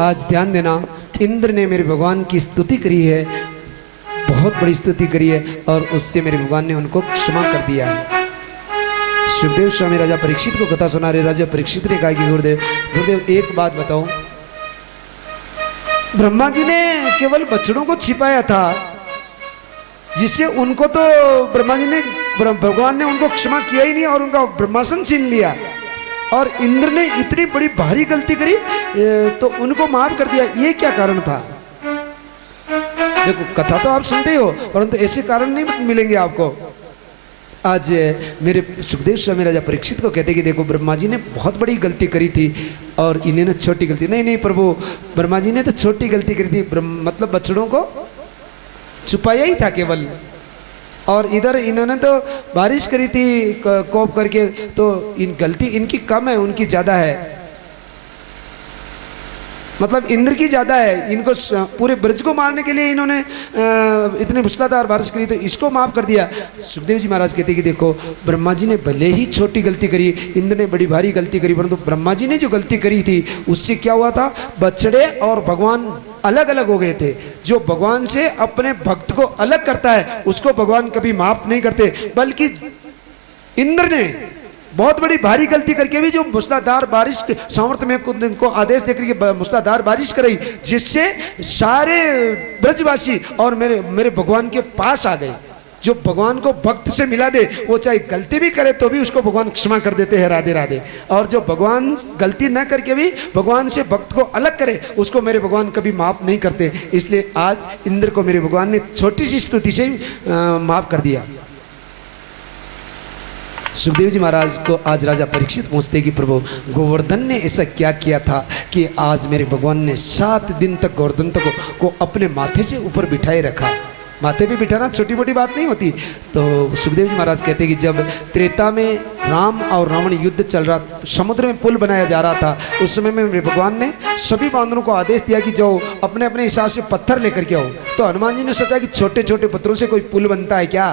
आज ध्यान देना, इंद्र ने मेरे भगवान की स्तुति करी है, बहुत बड़ी स्तुति करी है, और उससे मेरे भगवान ने उनको क्षमा कर दिया है। सुखदेव स्वामी राजा परीक्षित को कथा सुना रहे। राजा परीक्षित ने कहा कि गुरुदेव एक बात बताओ, ब्रह्मा जी ने केवल बछड़ों को छिपाया था, जिससे उनको तो ब्रह्मा जी ने भगवान ने उनको क्षमा किया ही नहीं और उनका ब्रह्मासन छीन लिया, और इंद्र ने इतनी बड़ी भारी गलती करी तो उनको माफ कर दिया। ये क्या कारण था? देखो कथा तो आप सुनते हो, परंतु ऐसे कारण नहीं मिलेंगे आपको। आज मेरे सुखदेव स्वामी राजा परीक्षित को कहते कि देखो ब्रह्मा जी ने बहुत बड़ी गलती करी थी और इन्होंने छोटी गलती। नहीं प्रभु, ब्रह्मा जी ने तो छोटी गलती करी थी, मतलब बछड़ों को छुपाया ही था केवल, और इधर इन्होंने तो बारिश करी थी कोप करके, तो इन गलती इनकी कम है, उनकी ज़्यादा है, मतलब इंद्र की ज़्यादा है। इनको पूरे ब्रज को मारने के लिए इन्होंने इतने मूसलाधार बारिश करी, तो इसको माफ़ कर दिया। सुखदेव जी महाराज कहते कि देखो ब्रह्मा जी ने भले ही छोटी गलती करी, इंद्र ने बड़ी भारी गलती करी, परंतु ब्रह्मा जी ने जो गलती करी थी उससे क्या हुआ था, बछड़े और भगवान अलग अलग हो गए थे। जो भगवान से अपने भक्त को अलग करता है उसको भगवान कभी माफ़ नहीं करते, बल्कि इंद्र ने बहुत बड़ी भारी गलती करके भी जो मूसलाधार बारिश सामर्थ्य में को आदेश देकर के मूसलाधार बारिश कराई, जिससे सारे ब्रजवासी और मेरे भगवान के पास आ गए। जो भगवान को भक्त से मिला दे, वो चाहे गलती भी करे तो भी उसको भगवान क्षमा कर देते हैं, राधे राधे। और जो भगवान गलती न करके भी भगवान से भक्त को अलग करे, उसको मेरे भगवान कभी माफ़ नहीं करते। इसलिए आज इंद्र को मेरे भगवान ने छोटी सी स्तुति से माफ़ कर दिया। सुखदेव जी महाराज को आज राजा परीक्षित पूछते कि प्रभु गोवर्धन ने ऐसा क्या किया था कि आज मेरे भगवान ने 7 दिन तक गोवर्धन को अपने माथे से ऊपर बिठाए रखा। माथे पे बिठाना छोटी मोटी बात नहीं होती। तो सुखदेव जी महाराज कहते कि जब त्रेता में राम और रावण युद्ध चल रहा, समुद्र में पुल बनाया जा रहा था, उस समय में मेरे भगवान ने सभी बांदरों को आदेश दिया कि जाओ अपने अपने हिसाब से पत्थर लेकर के आओ। तो हनुमान जी ने सोचा कि छोटे छोटे पत्थरों से कोई पुल बनता है क्या?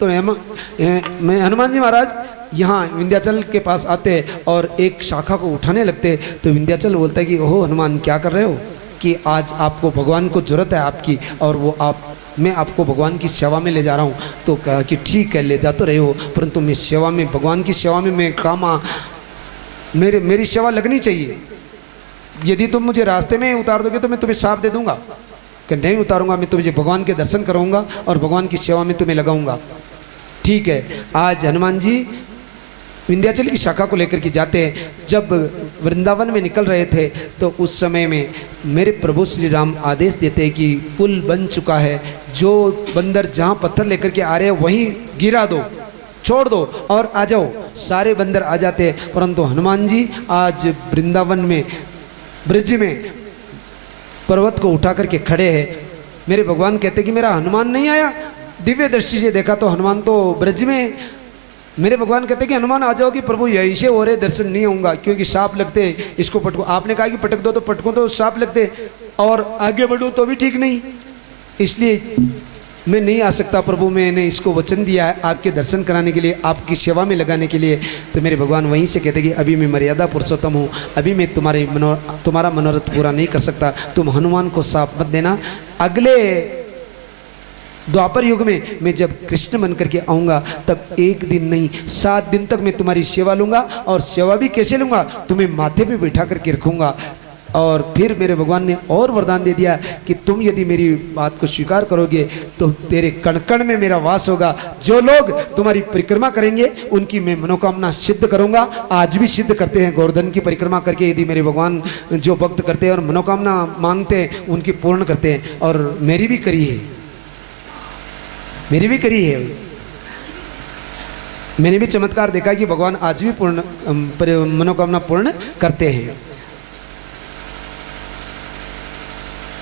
तो मैं हनुमान जी महाराज यहाँ विंध्याचल के पास आते और एक शाखा को उठाने लगते, तो विंध्याचल बोलता है कि ओहो हनुमान क्या कर रहे हो, कि आज आपको भगवान को जरूरत है आपकी, और वो मैं आपको भगवान की सेवा में ले जा रहा हूँ। तो कहा कि ठीक है ले जा तो रहे हो, परंतु मैं सेवा में, भगवान की सेवा में मैं काम मेरी सेवा लगनी चाहिए। यदि तुम मुझे रास्ते में उतार दोगे तो मैं तुम्हें साफ दे दूंगा, कि नहीं उतारूंगा, मैं तुझे भगवान के दर्शन कराऊंगा और भगवान की सेवा में तुम्हें लगाऊंगा। ठीक है। आज हनुमान जी विंध्याचल की शाखा को लेकर के जाते हैं। जब वृंदावन में निकल रहे थे तो उस समय में मेरे प्रभु श्री राम आदेश देते हैं कि पुल बन चुका है, जो बंदर जहाँ पत्थर लेकर के आ रहे हैं वहीं गिरा दो, छोड़ दो और आ जाओ। सारे बंदर आ जाते हैं, परंतु हनुमान जी आज वृंदावन में ब्रिज में पर्वत को उठा करके खड़े हैं। मेरे भगवान कहते कि मेरा हनुमान नहीं आया। दिव्य दृष्टि से देखा तो हनुमान तो ब्रज में। मेरे भगवान कहते कि हनुमान आ जाओ कि प्रभु यहीं से हो रहे दर्शन नहीं होऊंगा, क्योंकि सांप लगते, इसको पटको। आपने कहा कि पटक दो तो पटको तो सांप लगते, और आगे बढ़ूँ तो भी ठीक नहीं, इसलिए मैं नहीं आ सकता प्रभु। मैंने इसको वचन दिया है आपके दर्शन कराने के लिए, आपकी सेवा में लगाने के लिए। तो मेरे भगवान वहीं से कहते कि अभी मैं मर्यादा पुरुषोत्तम हूँ, अभी मैं तुम्हारा मनोरथ पूरा नहीं कर सकता, तुम हनुमान को साप मत देना। अगले द्वापर युग में मैं जब कृष्ण बन करके आऊँगा तब 1 दिन नहीं 7 दिन तक मैं तुम्हारी सेवा लूँगा, और सेवा भी कैसे लूँगा, तुम्हें माथे पे बिठा करके रखूँगा। और फिर मेरे भगवान ने और वरदान दे दिया कि तुम यदि मेरी बात को स्वीकार करोगे तो तेरे कण कण में मेरा वास होगा। जो लोग तुम्हारी परिक्रमा करेंगे उनकी मैं मनोकामना सिद्ध करूंगा। आज भी सिद्ध करते हैं, गोवर्धन की परिक्रमा करके यदि मेरे भगवान जो भक्त करते हैं और मनोकामना मांगते हैं उनकी पूर्ण करते हैं। और मेरी भी करी है, मेरी भी करी है। मैंने भी चमत्कार देखा कि भगवान आज भी पूर्ण मनोकामना पूर्ण करते हैं।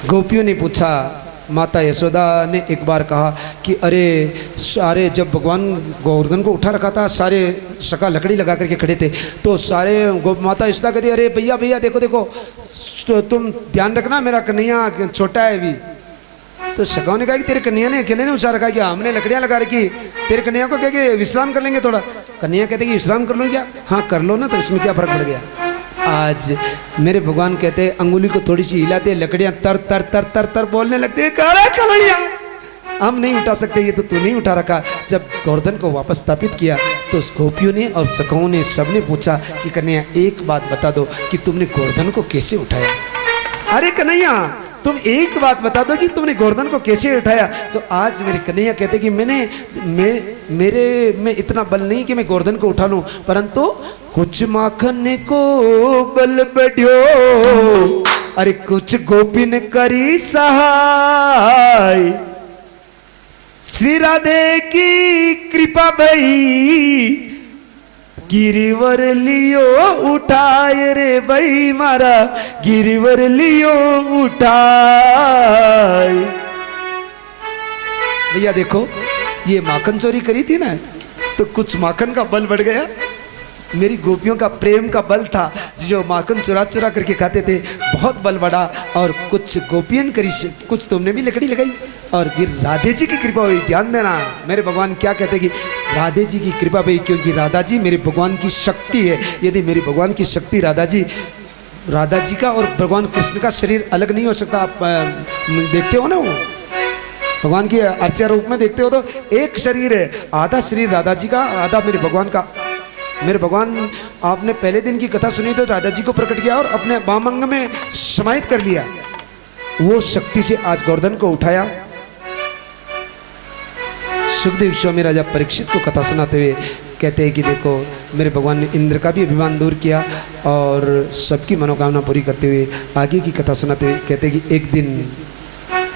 गोपियों ने पूछा, माता यशोदा ने एक बार कहा कि अरे सारे, जब भगवान गोवर्धन को उठा रखा था सारे सका लकड़ी लगा करके खड़े थे, तो सारे माता यशोदा कहती अरे भैया भैया देखो देखो, तो तुम ध्यान रखना मेरा कन्हैया छोटा है अभी। तो सकाओं ने कहा कि तेरे कन्हैया ने अकेले ने उछा रखा, कि हमने लकड़ियाँ लगा रखी, तेरे कन्हैया को क्या कि विश्राम कर लेंगे थोड़ा। कन्हैया कहते कि विश्राम कर लो क्या? हाँ कर लो ना, तो इसमें क्या फर्क पड़ गया। आज मेरे भगवान कहते हैं अंगुली को थोड़ी सी हिलाते, लकड़ियां तर तर तर तर तर बोलने लगती है, कन्हैया हम नहीं उठा सकते, ये तो तू नहीं उठा रखा। जब गोवर्धन को वापस स्थापित किया तो उस गोपियों ने और सखाओं ने सबने पूछा कि कन्हैया एक बात बता दो कि तुमने गोवर्धन को कैसे उठाया। अरे कन्हैया तुम एक बात बता दो कि तुमने गोवर्धन को कैसे उठाया। तो आज मेरे कन्हैया कहते कि मेरे में इतना बल नहीं कि मैं गोवर्धन को उठा लूं, परंतु कुछ माखन को बल बढ़ियो, अरे कुछ गोपिन करी सहाय, श्री राधे की कृपा भई, गिरिवर लियो उठाए रे भाई मारा, गिरिवर लियो उठाए। भैया देखो ये माखन चोरी करी थी ना, तो कुछ माखन का बल बढ़ गया। मेरी गोपियों का प्रेम का बल था, जो माखन चुरा चुरा करके खाते थे, बहुत बल बढ़ा। और कुछ गोपियन करी, कुछ तुमने भी लकड़ी लगाई और फिर राधे जी की कृपा हुई। ध्यान देना मेरे भगवान क्या कहते कि राधे जी की कृपा हुई, क्योंकि राधा जी मेरे भगवान की शक्ति है। यदि मेरी भगवान की शक्ति राधा जी का और भगवान कृष्ण का शरीर अलग नहीं हो सकता। आप देखते हो ना, वो भगवान की अर्चा रूप में देखते हो तो एक शरीर है, आधा शरीर राधा जी का, आधा मेरे भगवान का। मेरे भगवान आपने पहले दिन की कथा सुनी तो राधा जी को प्रकट किया और अपने वामंग में समाहित कर लिया। वो शक्ति से आज गोवर्धन को उठाया। सुखदेव स्वामी राजा परीक्षित को कथा सुनाते हुए कहते हैं कि देखो मेरे भगवान ने इंद्र का भी अभिमान दूर किया और सबकी मनोकामना पूरी करते हुए आगे की कथा सुनाते हुए कहते हैं कि एक दिन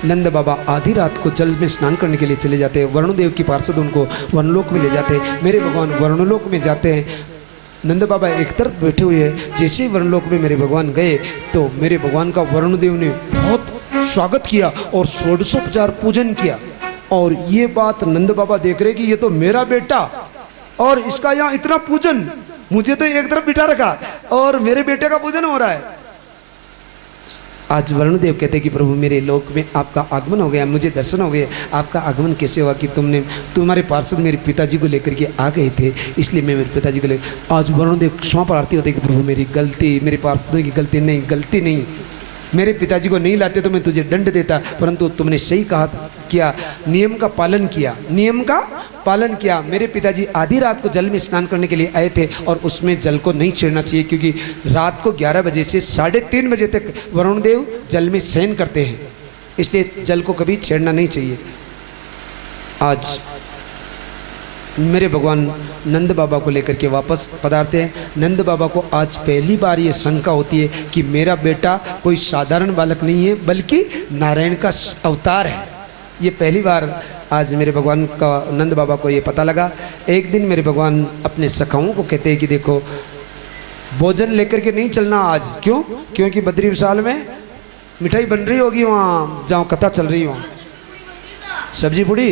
नंद बाबा आधी रात को जल में स्नान करने के लिए चले जाते हैं। वरुणदेव की पार्षद उनको वनलोक में ले जाते हैं। मेरे भगवान वरुणलोक में जाते हैं। नंद बाबा एक तरफ बैठे हुए हैं। जैसे ही वरुणलोक में मेरे भगवान गए तो मेरे भगवान का वरुणदेव ने बहुत स्वागत किया और षोडशोपचार पूजन किया। और ये बात नंद बाबा देख रहे कि ये तो मेरा बेटा और इसका यहाँ इतना पूजन, मुझे तो एक तरफ बिठा रखा और मेरे बेटे का पूजन हो रहा है। आज वरुणदेव कहते हैं कि प्रभु मेरे लोक में आपका आगमन हो गया, मुझे दर्शन हो गए। आपका आगमन कैसे हुआ कि तुम्हारे पार्षद मेरे पिताजी को लेकर के आ गए थे, इसलिए मैं मेरे पिताजी को ले। आज वरुणदेव क्षमा प्रार्थी होते कि प्रभु मेरी गलती, मेरे पार्षदों की गलती नहीं, मेरे पिताजी को नहीं लाते तो मैं तुझे दंड देता, परंतु तुमने सही कहा किया, नियम का पालन किया। मेरे पिताजी आधी रात को जल में स्नान करने के लिए आए थे और उसमें जल को नहीं छेड़ना चाहिए, क्योंकि रात को 11 बजे से 3:30 बजे तक वरुणदेव जल में शयन करते हैं, इसलिए जल को कभी छेड़ना नहीं चाहिए। आज मेरे भगवान नंद बाबा को लेकर के वापस पधारते हैं। नंद बाबा को आज पहली बार ये शंका होती है कि मेरा बेटा कोई साधारण बालक नहीं है बल्कि नारायण का अवतार है। ये पहली बार आज मेरे भगवान का नंद बाबा को ये पता लगा। एक दिन मेरे भगवान अपने सखाओं को कहते हैं कि देखो भोजन लेकर के नहीं चलना आज। क्यों? क्योंकि बद्री विशाल में मिठाई बन रही होगी, वहाँ जहाँ कथा चल रही हो, सब्जी पूड़ी,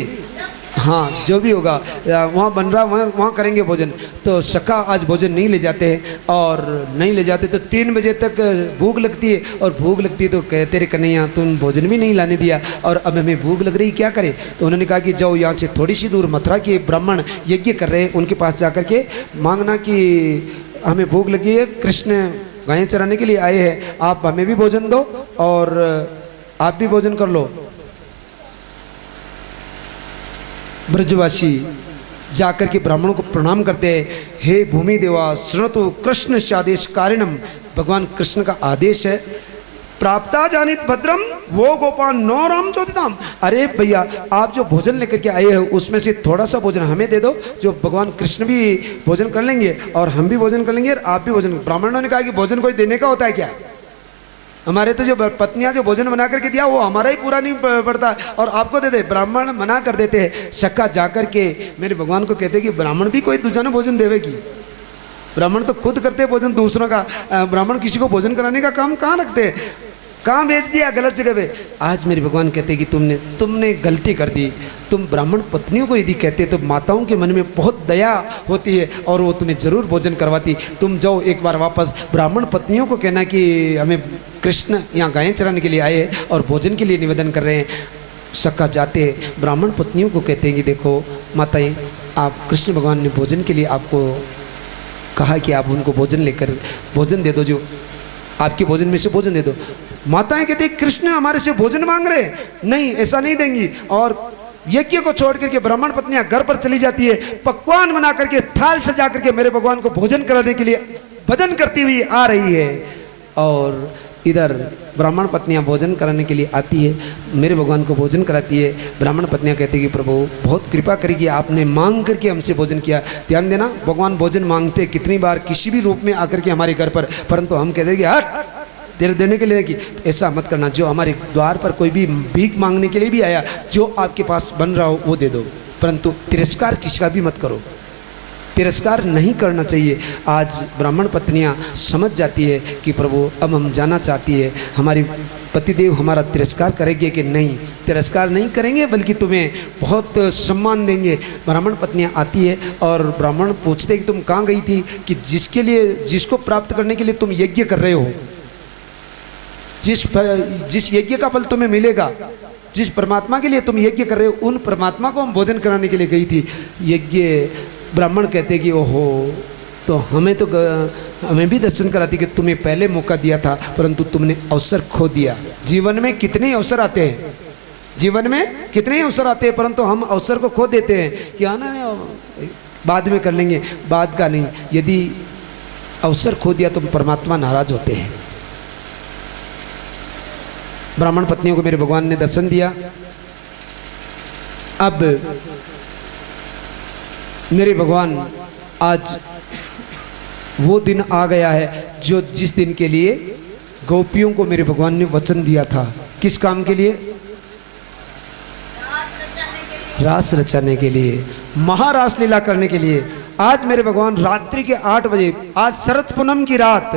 हाँ जो भी होगा वहाँ बन रहा, वहाँ करेंगे भोजन। तो सखा आज भोजन नहीं ले जाते हैं और नहीं ले जाते तो 3 बजे तक भूख लगती है और भूख लगती है तो कहते रे कन्हैया तुम भोजन भी नहीं लाने दिया और अब हमें भूख लग रही, क्या करें? तो उन्होंने कहा कि जाओ यहाँ से थोड़ी सी दूर मथुरा के ब्राह्मण यज्ञ कर रहे हैं, उनके पास जाकर के मांगना कि हमें भूख लगी है, कृष्ण गायें चराने के लिए आए हैं, आप हमें भी भोजन दो और आप भी भोजन कर लो। ब्रजवासी जाकर के ब्राह्मणों को प्रणाम करते हैं, हे भूमि देवा शृणुतु कृष्ण आदेश कारिणम। भगवान कृष्ण का आदेश है, प्राप्ता जानित भद्रम वो गोपाल नो राम चोदिताम। अरे भैया आप जो भोजन लेकर के आए हो उसमें से थोड़ा सा भोजन हमें दे दो, जो भगवान कृष्ण भी भोजन कर लेंगे और हम भी भोजन कर लेंगे और आप भी भोजन। ब्राह्मणों ने कहा कि भोजन कोई देने का होता है क्या? हमारे तो जो पत्नियां जो भोजन बना करके दिया वो हमारा ही पूरा नहीं पड़ता और आपको दे दे। ब्राह्मण मना कर देते हैं। सखा जाकर के मेरे भगवान को कहते हैं कि ब्राह्मण भी कोई दूसरा भोजन देवेगी, ब्राह्मण तो खुद करते हैं भोजन दूसरों का, ब्राह्मण किसी को भोजन कराने का काम कहाँ रखते हैं, कहाँ भेज दिया गलत जगह पे। आज मेरे भगवान कहते हैं कि तुमने गलती कर दी। तुम ब्राह्मण पत्नियों को यदि कहते तो माताओं के मन में बहुत दया होती है और वो तुम्हें जरूर भोजन करवाती। तुम जाओ एक बार वापस ब्राह्मण पत्नियों को कहना कि हमें कृष्ण यहाँ गायें चराने के लिए आए हैं और भोजन के लिए निवेदन कर रहे हैं। सखा जाते हैं ब्राह्मण पत्नियों को कहते हैं कि देखो माताएं, आप कृष्ण भगवान ने भोजन के लिए आपको कहा कि आप उनको भोजन लेकर भोजन दे दो, जो आपके भोजन में से भोजन दे दो। माताएं कहती कृष्ण हमारे से भोजन मांग रहे, नहीं ऐसा नहीं देंगी। और यज्ञ को छोड़ करके ब्राह्मण पत्नियां घर पर चली जाती है, पकवान बना करके थाल सजा करके मेरे भगवान को भोजन कराने के लिए भजन करती हुई आ रही है। और इधर ब्राह्मण पत्नियां भोजन कराने के लिए आती है, मेरे भगवान को भोजन कराती है। ब्राह्मण पत्नियां कहती है कि प्रभु बहुत कृपा करेगी, आपने मांग करके हमसे भोजन किया। ध्यान देना, भगवान भोजन मांगते कितनी बार किसी भी रूप में आकर के हमारे घर पर, परंतु हम कहते हैं कि हट देने के लिए कि ऐसा मत करना। जो हमारे द्वार पर कोई भी भीख मांगने के लिए भी आया, जो आपके पास बन रहा हो वो दे दो, परंतु तिरस्कार किसी का भी मत करो, तिरस्कार नहीं करना चाहिए। आज ब्राह्मण पत्नियां समझ जाती है कि प्रभु अब हम जाना चाहती है, हमारी पतिदेव हमारा तिरस्कार करेंगे कि नहीं, तिरस्कार नहीं करेंगे बल्कि तुम्हें बहुत सम्मान देंगे। ब्राह्मण पत्नियां आती है और ब्राह्मण पूछते कि तुम कहाँ गई थी, कि जिसके लिए, जिसको प्राप्त करने के लिए तुम यज्ञ कर रहे हो, जिस यज्ञ का फल तुम्हें मिलेगा, जिस परमात्मा के लिए तुम यज्ञ कर रहे हो, उन परमात्मा को हम भोजन कराने के लिए गई थी। यज्ञ ब्राह्मण कहते कि ओहो, तो हमें भी दर्शन कराती कि तुम्हें पहले मौका दिया था, परंतु तुमने अवसर खो दिया। जीवन में कितने अवसर आते हैं, जीवन में कितने अवसर आते हैं, परंतु हम अवसर को खो देते हैं कि आना बाद में कर लेंगे, बाद का नहीं। यदि अवसर खो दिया तो परमात्मा नाराज होते हैं। ब्राह्मण पत्नियों को मेरे भगवान ने दर्शन दिया। अब मेरे भगवान आज वो दिन आ गया है जो जिस दिन के लिए गोपियों को मेरे भगवान ने वचन दिया था। किस काम के लिए? रास रचाने के लिए, महारास लीला करने के लिए। आज मेरे भगवान रात्रि के 8 बजे, आज शरद पूनम की रात,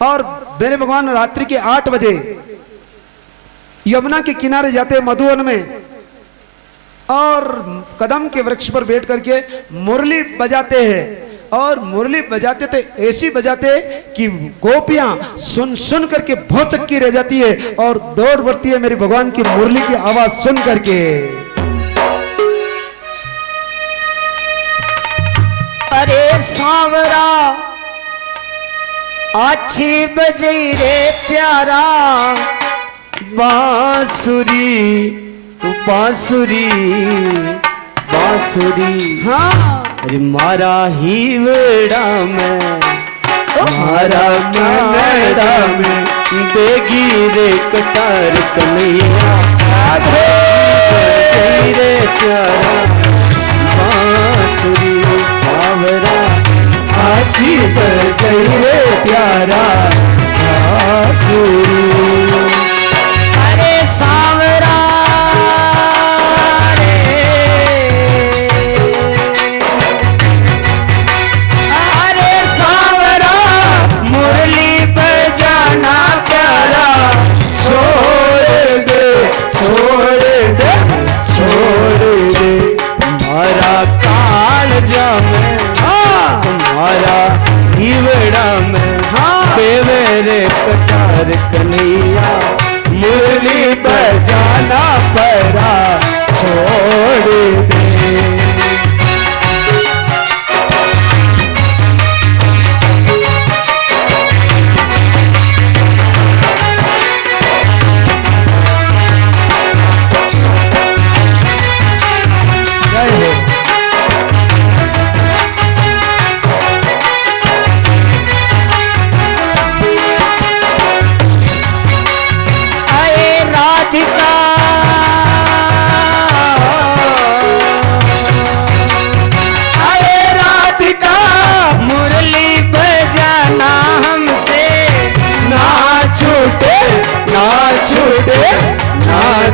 और मेरे भगवान रात्रि के 8 बजे यमुना के किनारे जाते हैं मधुवन में, और कदम के वृक्ष पर बैठ करके मुरली बजाते हैं। और मुरली बजाते थे, ऐसी बजाते कि गोपियां सुन सुन करके भौचक्की रह जाती है और दौड़ बढ़ती है मेरे भगवान की मुरली की आवाज सुन करके। अरे सांवरा अच्छी बजई रे प्यारा, बांसुरी बांसुरी बांसुरी। हाँ, अरे मारा हीवड़ा में, मारा मनड़ा में, बेगी रे कटार कन्हैया, रे प्यारा बांसुरी सांवरा, अच्छी बजई रे प्यारा बांसुरी। अरे सांवरा कन्हैया, मुरली बजाना पड़ा छोड़ दे।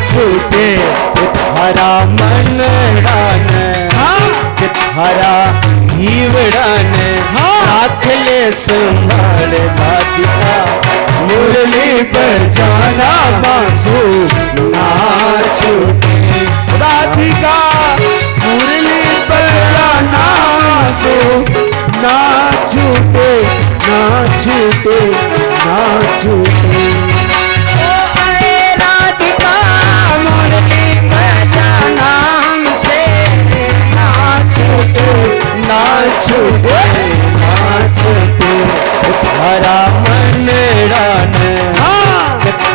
छूटे थारा मनड़ान, थारा हीवड़ान, हाथ ले संभाल दादिका, मुरली पर जाना बांसु ना छूटे। दादिका मुरली पर जाना बांसु ना छूटे, ना छूटे, ना छूटे। छूटे ना छूटे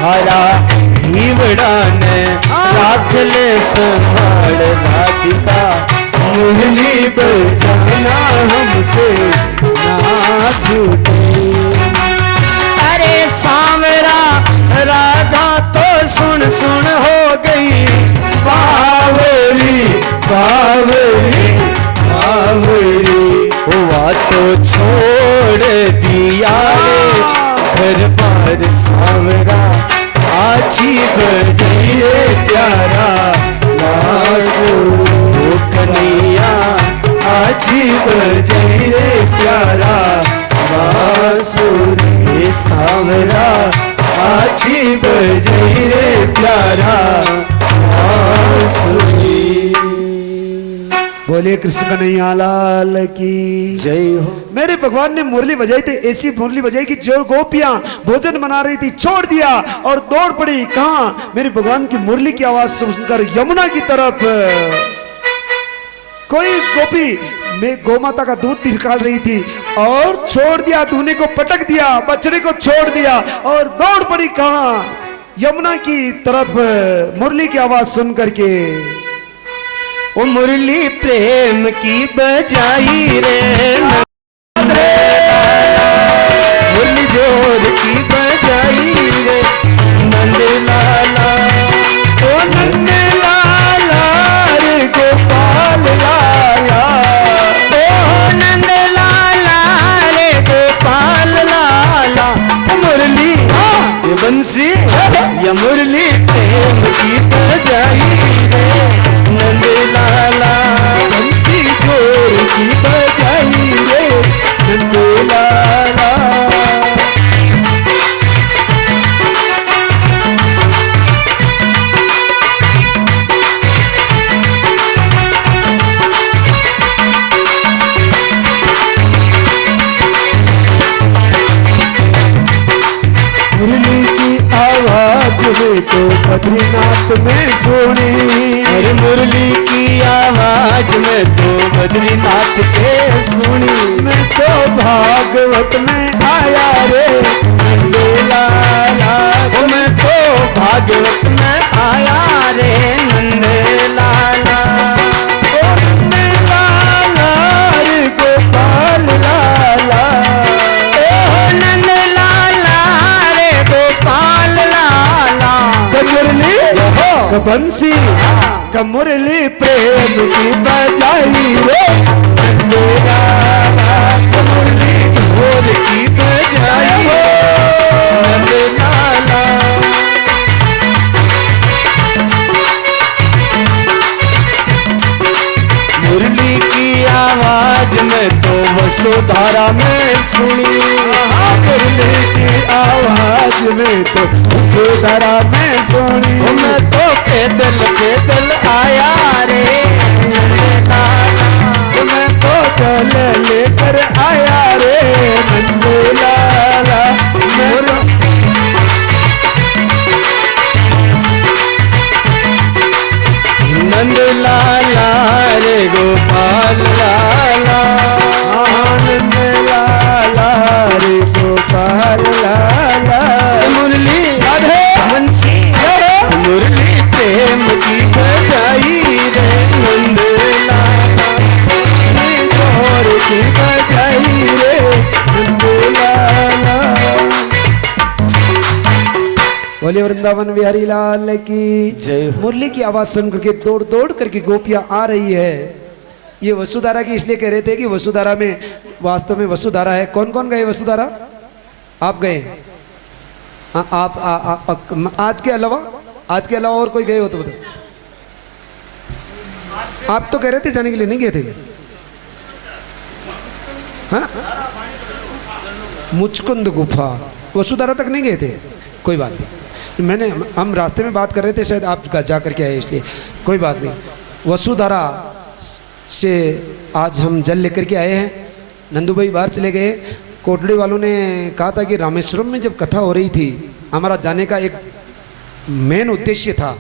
थारा हीवड़ा ने राख ले संभाल राधिका मुरली बजाना हमसे ना छूटे। अरे सांवरा राधा तो सुन सुन हो गई बावरी बावरी बावरी, हुआ तो छोड़ दिया घर बार सांवरा आजी बजाइए प्यारा बांसुरी कन्हैया आजी बजाइए प्यारा बांसुरी सांवरा आजी बजाइए प्यारा बांसुरी। बोले कृष्ण कन्हैया लाल की जय हो। मेरे भगवान ने मुरली बजाई थी, ऐसी मुरली बजाई कि जो गोपियां भोजन बना रही थी छोड़ दिया और दौड़ पड़ी। कहां? मेरे भगवान की मुरली की आवाज सुनकर यमुना की तरफ। कोई गोपी में गौ माता का दूध निकाल रही थी और छोड़ दिया, दूने को पटक दिया, बछड़े को छोड़ दिया और दौड़ पड़ी। कहां? यमुना की तरफ मुरली की आवाज सुन करके। ओ मुरली प्रेम की बजाई रे मुरली जोर की बजाई रे नंद लाला ओ नंद लाला रे गोपाल लाला ओ नंद लाला रे गोपाल लाला मुरली ये बंसी या मुरली प्रेम की बजाई रे नंद लाला बंसी जोर की बजाई रे नंद लाला। मुरली की आवाज में तो बद्रीनाथ में सुनी, अरे मुरली की आवाज में तो बद्रीनाथ के सुनी। मैं तो भागवत में आया रे नंद लाला ओ मैं तो भागवत में आया रे नंद लाला ओ नंद लाला रे गोपाल लाला ओ नंद लाला रे गोपाल लाला। मुरली बंसी का मुरली प्रेम की बजाई रे नंद लाला मुरली जोर की बजाई नंद लाला। मुरली की आवाज में तो वसुधारा में सुनी, मुरली की आवाज में तो वसुधारा में सुनी। मैं तो पैदल पैदल आया रे नंद लाला मैं तो चल लेकर आया रे नंद लाला। नंद लाला रे गोपाल लाला आनंद लाला रे गोपाल लाला। मुरली राधे बंसी मुरली प्रेम की बजाई रे नंद लाला जोर की बजाई रे नंद लाला। बोले वृंदावन बिहारी लाल की जय हो। मुरली की आवाज सुन करके दौड़ दौड़ करके गोपियां आ रही है। ये वसुधारा की इसलिए कह रहे थे कि वसुधारा में वास्तव में वसुधारा है। कौन कौन गए वसुधारा? आप गए? आज के अलावा और कोई गए हो तो बताओ। आप तो कह रहे थे जाने के लिए, नहीं गए थे? हाँ, मुचकुंद गुफा वसुधारा तक नहीं गए थे? कोई बात नहीं, हम रास्ते में बात कर रहे थे, शायद आप जा करके आए इसलिए कोई बात नहीं। वसुधारा से आज हम जल लेकर के आए हैं। नंदू भाई बाहर चले गए। कोटड़ी वालों ने कहा था कि रामेश्वरम में जब कथा हो रही थी, हमारा जाने का एक मेन उद्देश्य था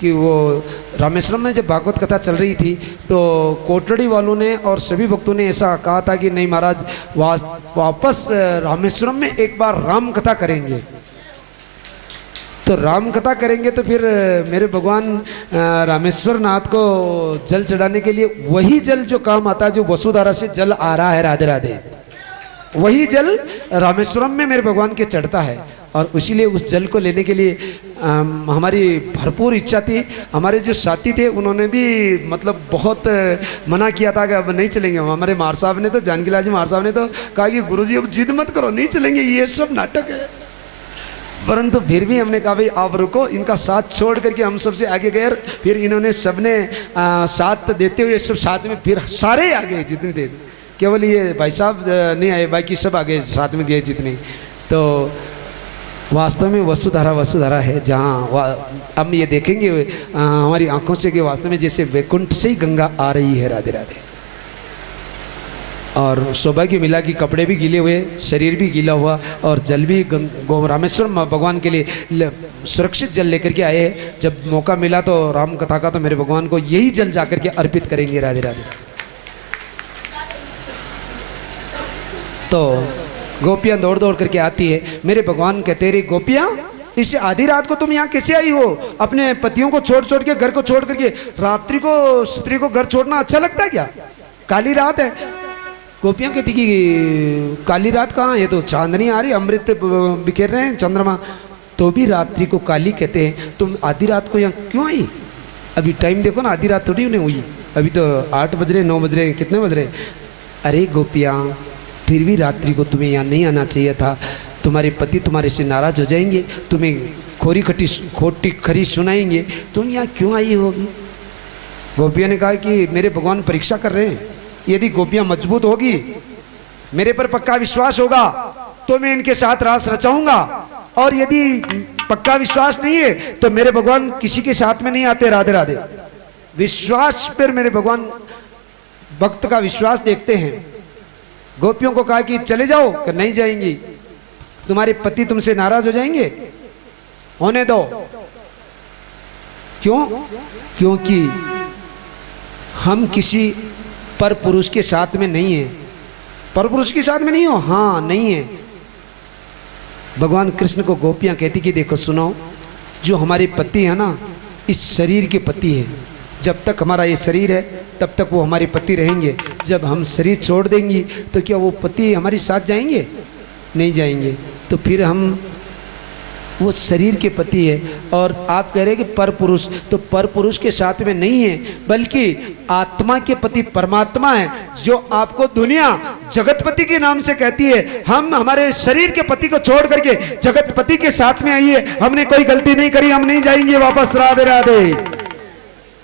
कि वो रामेश्वरम में जब भागवत कथा चल रही थी तो कोटड़ी वालों ने और सभी भक्तों ने ऐसा कहा था कि नहीं महाराज, वापस रामेश्वरम में एक बार राम कथा करेंगे। तो राम कथा करेंगे तो फिर मेरे भगवान रामेश्वर नाथ को जल चढ़ाने के लिए वही जल जो काम आता है, जो वसुधारा से जल आ रहा है, राधे राधे, वही जल रामेश्वरम में मेरे भगवान के चढ़ता है। और इसीलिए उस जल को लेने के लिए हमारी भरपूर इच्छा थी। हमारे जो साथी थे उन्होंने भी मतलब बहुत मना किया था कि अब नहीं चलेंगे। हमारे मार साहब ने तो, जानकीलाल जी मार साहब ने तो कहा कि गुरुजी अब जिद मत करो, नहीं चलेंगे, ये सब नाटक है। परंतु फिर भी हमने कहा भाई आप रुको, इनका साथ छोड़ करके हम सबसे आगे गए। फिर इन्होंने सबने साथ देते हुए सब साथ में फिर सारे आ गए जितने थे, केवल ये भाई साहब नहीं आए, बाकी सब आगे साथ में गए जितने। तो वास्तव में वसुधारा वसुधारा है, जहाँ हम ये देखेंगे हमारी आंखों से कि वास्तव में जैसे वैकुंठ से ही गंगा आ रही है, राधे राधे। और सौभाग्य मिला कि कपड़े भी गीले हुए, शरीर भी गीला हुआ और जल भी रामेश्वर भगवान के लिए सुरक्षित जल लेकर के आए हैं। जब मौका मिला तो राम कथा का तो मेरे भगवान को यही जल जाकर के अर्पित करेंगे, राधे राधे। तो गोपियां दौड़ दौड़ करके आती है, मेरे भगवान कहते रे गोपियां इस आधी रात को तुम यहाँ कैसे आई हो? अपने पतियों को छोड़ छोड़ के, घर को छोड़ करके, रात्रि को स्त्री को घर छोड़ना अच्छा लगता है क्या? काली रात है। गोपियां कहती कि काली रात कहाँ है, तो चांदनी आ रही, अमृत बिखेर रहे हैं चंद्रमा, तो भी रात्रि को काली कहते हैं। तुम आधी रात को यहाँ क्यों आई? अभी टाइम देखो ना, आधी रात थोड़ी नहीं हुई, अभी तो 8 बज रहे, 9 बज रहे, कितने बज रहे? अरे गोपियां फिर भी रात्रि को तुम्हें यहाँ नहीं आना चाहिए था। तुम्हारे पति तुम्हारे से नाराज हो जाएंगे, तुम्हें खोटी खरी सुनाएंगे, तुम यहाँ क्यों आई हो? गोपियाँ ने कहा कि मेरे भगवान परीक्षा कर रहे हैं, यदि गोपियाँ मजबूत होगी, मेरे पर पक्का विश्वास होगा तो मैं इनके साथ रास रचाऊंगा, और यदि पक्का विश्वास नहीं है तो मेरे भगवान किसी के साथ में नहीं आते, राधे राधे। विश्वास पर मेरे भगवान भक्त का विश्वास देखते हैं। गोपियों को कहा कि चले जाओ, कि नहीं जाएंगी, तुम्हारे पति तुमसे नाराज हो जाएंगे, होने दो। क्यों? क्योंकि हम किसी पर पुरुष के साथ में नहीं है। पर पुरुष के साथ में नहीं हो? हाँ, नहीं है। भगवान कृष्ण को गोपियां कहती कि देखो सुनो, जो हमारे पति है ना, इस शरीर के पति है। जब तक हमारा ये शरीर है तब तक वो हमारे पति रहेंगे। जब हम शरीर छोड़ देंगी तो क्या वो पति हमारे साथ जाएंगे? नहीं जाएंगे। तो फिर हम वो शरीर के पति है। और आप कह रहे हैं कि पर पुरुष, तो पर पुरुष के साथ में नहीं है, बल्कि आत्मा के पति परमात्मा है, जो आपको दुनिया जगतपति के नाम से कहती है। हम हमारे शरीर के पति को छोड़ करके जगतपति के साथ में आइए, हमने कोई गलती नहीं करी, हम नहीं जाएंगे वापस, राधे राधे।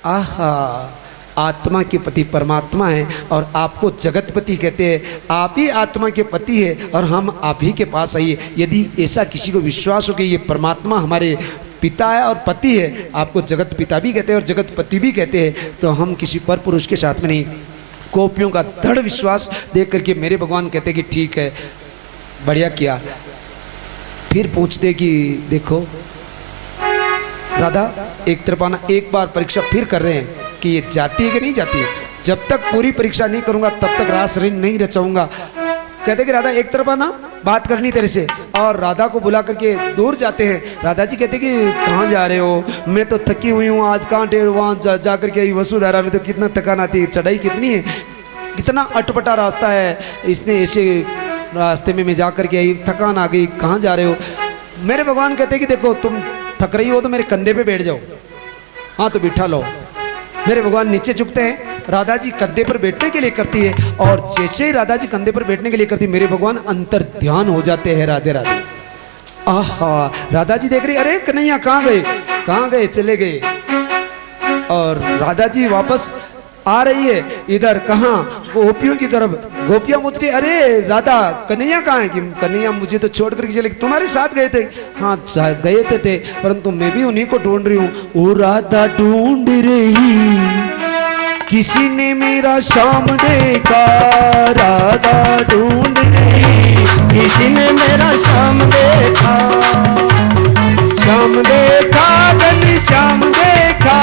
आहा, आत्मा के पति परमात्मा है और आपको जगतपति कहते हैं। आप ही आत्मा के पति है और हम आप ही के पास आइए। यदि ऐसा किसी को विश्वास हो कि ये परमात्मा हमारे पिता है और पति है, आपको जगत पिता भी कहते हैं और जगत पति भी कहते हैं, तो हम किसी पर पुरुष के साथ में नहीं। गोपियों का दृढ़ विश्वास देख करके मेरे भगवान कहते कि ठीक है, बढ़िया किया। फिर पूछते कि देखो राधा, एक तरफ आना, एक बार परीक्षा फिर कर रहे हैं कि ये जाती है कि नहीं जाती है। जब तक पूरी परीक्षा नहीं करूंगा तब तक रास ऋण नहीं रचाऊंगा। कहते कि राधा एक तरफ आना, बात करनी तेरे से। और राधा को बुला करके दूर जाते हैं। राधा जी कहते कि कहाँ जा रहे हो? मैं तो थकी हुई हूँ, आज कहाँ टेढ़ वहाँ जा करके आई वसुधारा में, तो कितना थकान आती है, चढ़ाई कितनी है, कितना अटपटा रास्ता है, इसने ऐसे रास्ते में मैं जा करके आई, थकान आ गई, कहाँ जा रहे हो? मेरे भगवान कहते कि देखो तुम थक रही हो तो मेरे कंधे पे बैठ जाओ। हाँ तो बिठा लो। मेरे भगवान नीचे झुकते हैं, राधा जी कंधे पर बैठने के लिए करती है, और जैसे ही राधा जी कंधे पर बैठने के लिए करती है, मेरे भगवान अंतर ध्यान हो जाते हैं, राधे राधे। आहा, राधा जी देख रही, अरे कन्हैया कहाँ गए, कहाँ गए, चले गए। और राधा जी वापस आ रही है इधर, कहाँ? गोपियों की तरफ। गोपियां पूछ रही, अरे राधा कन्हैया कहाँ है? कि कन्हैया मुझे तो छोड़ करके चले, तुम्हारे साथ गए थे। हाँ गए थे, परंतु मैं भी उन्हीं को ढूंढ रही हूँ। ओ राधा ढूंढ रही, किसी ने मेरा शाम देखा, राधा ढूंढ रही, किसी ने मेरा शाम देखा, शाम देखा गन श्याम देखा,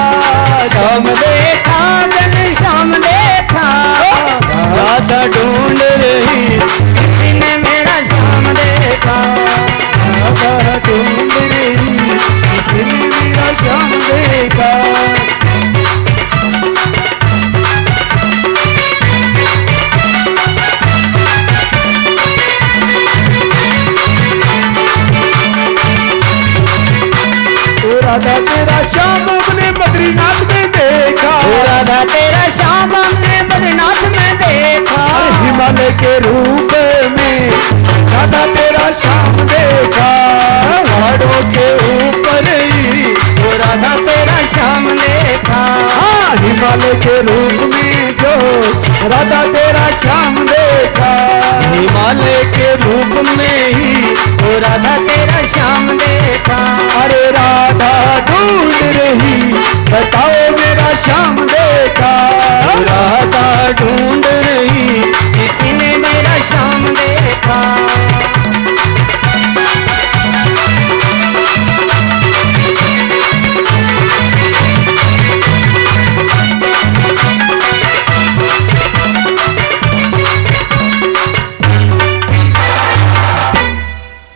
शाम देखा गन श्याम देखा, राधा ढूंढ रही, किसी ने मेरा शाम देखा, राधा ढूंढ रही, राधा तेरा श्याम अपने बद्रीनाथ में देखा, राधा तेरा श्याम हमने बद्रीनाथ में देखा। हिमालय के रूप में राधा तेरा श्याम देखा, पहाड़ों के ऊपर ही वो राधा तेरा श्याम देखा। हाँ हिमालय के रूप में जो राधा तेरा श्याम देखा, हिमालय के रूप में ही वो राधा तेरा श्याम देखा। अरे राधा ढूंढ रही बताओ मेरा श्याम देखा, राधा ढूंढ रही किसी ने मेरा श्याम देखा।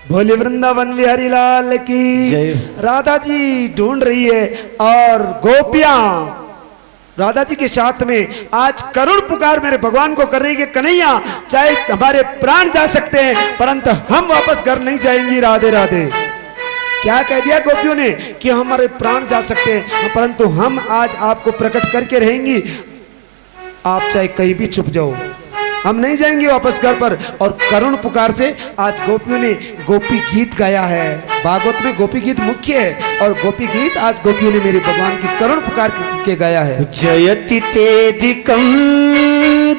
भोले वृंदावन बिहारी लाल की जय। राधा जी ढूंढ रही है और गोपियां राधा जी के साथ में आज करुण पुकार मेरे भगवान को कर रही है कि कन्हैया चाहे हमारे प्राण जा सकते हैं परंतु हम वापस घर नहीं जाएंगी। राधे राधे। क्या कह दिया गोपियों ने कि हमारे प्राण जा सकते हैं परंतु हम आज आपको प्रकट करके रहेंगी, आप चाहे कहीं भी छुप जाओ, हम नहीं जाएंगे वापस घर पर। और करुण पुकार से आज गोपियों ने गोपी गीत गाया है। भागवत में गोपी गीत मुख्य है और गोपी गीत आज गोपियों ने मेरे भगवान की करुण पुकार के गाया है। जयति तेदिकं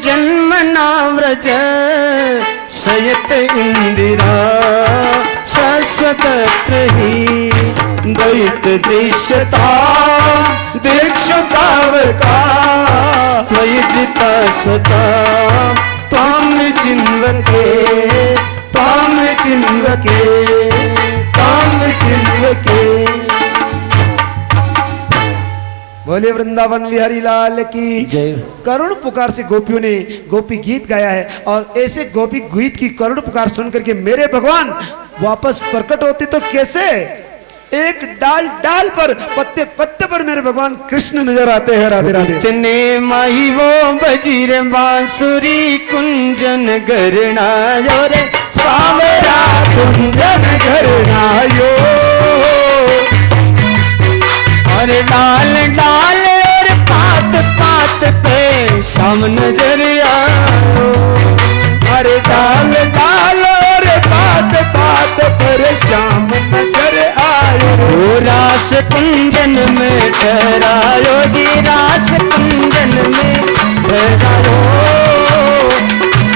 जन्मना व्रज शयत इंदिरा शाश्वतत्र हि द्वैत दृश्यता दीक्षतावका त्वयिदिता स्वता त्वां चिन्वके त्वां चिन्वके त्वां चिन्वके। बोले वृंदावन बिहारी लाल की जय। करुण पुकार से गोपियों ने गोपी गीत गाया है और ऐसे गोपी गीत की करुण पुकार सुन करके मेरे भगवान वापस प्रकट होते तो कैसे? एक डाल डाल पर पत्ते पत्ते पर मेरे भगवान कृष्ण नजर आते हैं। राधे राधे। इतने माही वो बजीर बांसुरी कुंजन गरणायो रे सावरा कुंजन घरनायो, और डाल डाल और पात पात पे शाम नजर आयो। अरे डाल डाल और पात पात पर शाम नजर आयो। ओ रास कुंजन में ठहरायो जी रास कुंजन में ठहरायो।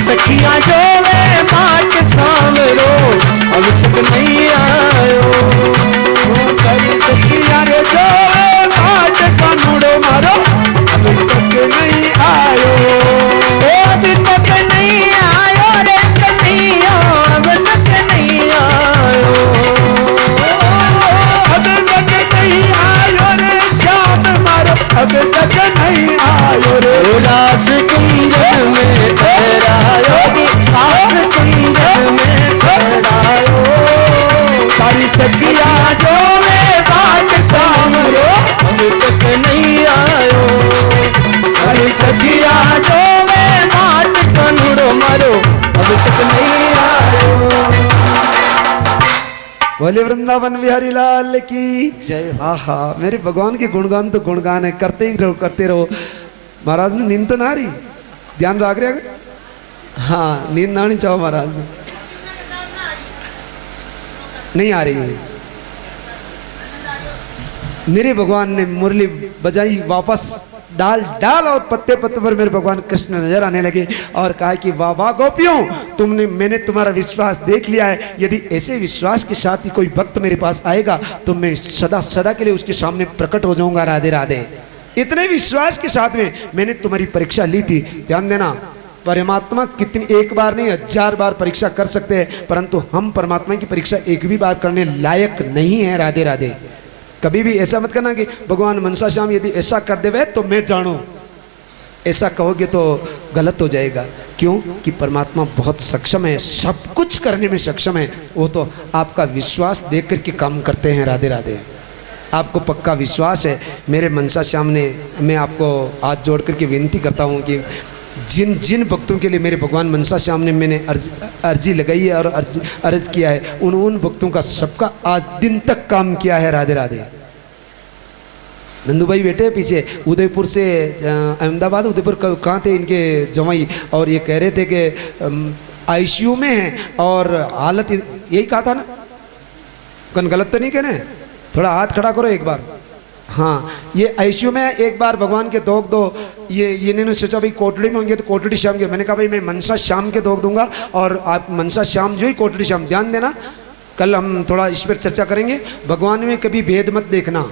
सखियां जो वे बाट सामरो अब तक नहीं आयो। सारी सखियां रे जो बाट का मुड़ो मारो अभी तक नहीं आयो। अभी तक नहीं आयो रे कन्हैया अब तक नहीं आयो। अब तक नहीं आयो रे श्याम मारो अब तक नहीं आयो रे। रास कुंजन में ठहरायो जी रास कुंजन में ठहरायो। सारी सखियां जो वे बाट सामरो अभी तक नहीं आयो। सारी सखियां जो वे बाट कनुड़ो मारो अभी तक नहीं आयो। बोले वृंदावन बिहारी लाल की जय। आहा मेरे भगवान के गुणगान तो गुणगान है, करते ही रहो करते रहो। महाराज ने नींद तो ना आ रही, ध्यान रख रहे अगर? हाँ नींद ना आनी चाहो महाराज ने, नहीं आ रही है। मेरे भगवान ने मुरली बजाई वापस डाल डाल और पत्ते पत्ते पर मेरे भगवान कृष्ण नजर आने लगे और कहा कि वाह वाह गोपियों तुमने मैंने तुम्हारा विश्वास देख लिया है। यदि ऐसे विश्वास के साथ ही कोई भक्त मेरे पास आएगा तो मैं सदा सदा के लिए उसके सामने प्रकट हो जाऊंगा। राधे राधे। इतने विश्वास के साथ में मैंने तुम्हारी परीक्षा ली थी। ध्यान देना परमात्मा कितनी एक बार नहीं 1000 बार परीक्षा कर सकते हैं परंतु हम परमात्मा की परीक्षा एक भी बार करने लायक नहीं है। राधे राधे। कभी भी ऐसा मत करना कि भगवान मनसा श्याम यदि ऐसा कर देवे तो मैं जानू, ऐसा कहोगे तो गलत हो जाएगा। क्यों कि परमात्मा बहुत सक्षम है, सब कुछ करने में सक्षम है। वो तो आपका विश्वास देख करके काम करते हैं। राधे राधे। आपको पक्का विश्वास है मेरे मनसा श्याम ने, मैं आपको हाथ जोड़ करके विनती करता हूँ कि जिन जिन भक्तों के लिए मेरे भगवान मनसा श्याम ने मैंने अर्जी लगाई है और अर्ज किया है उन भक्तों का सबका आज दिन तक काम किया है। राधे राधे। नंदू भाई बैठे हैं पीछे, उदयपुर से अहमदाबाद, उदयपुर कहाँ थे इनके जवाई, और ये कह रहे थे कि आईसीयू में हैं और हालत यही कहा था ना, कौन गलत तो नहीं कह रहे? थोड़ा हाथ खड़ा करो एक बार। हाँ, ये आईसीयू में एक बार भगवान के दोग दो। ये इन्होंने सोचा भाई कोटड़ी में होंगे तो कोटड़ी श्याम के, मैंने कहा भाई मैं मनसा श्याम के दोग दूंगा और आप मनसा श्याम जो ही कोटड़ी श्याम, ध्यान देना, कल हम थोड़ा इस पर चर्चा करेंगे। भगवान में कभी भेद मत देखना,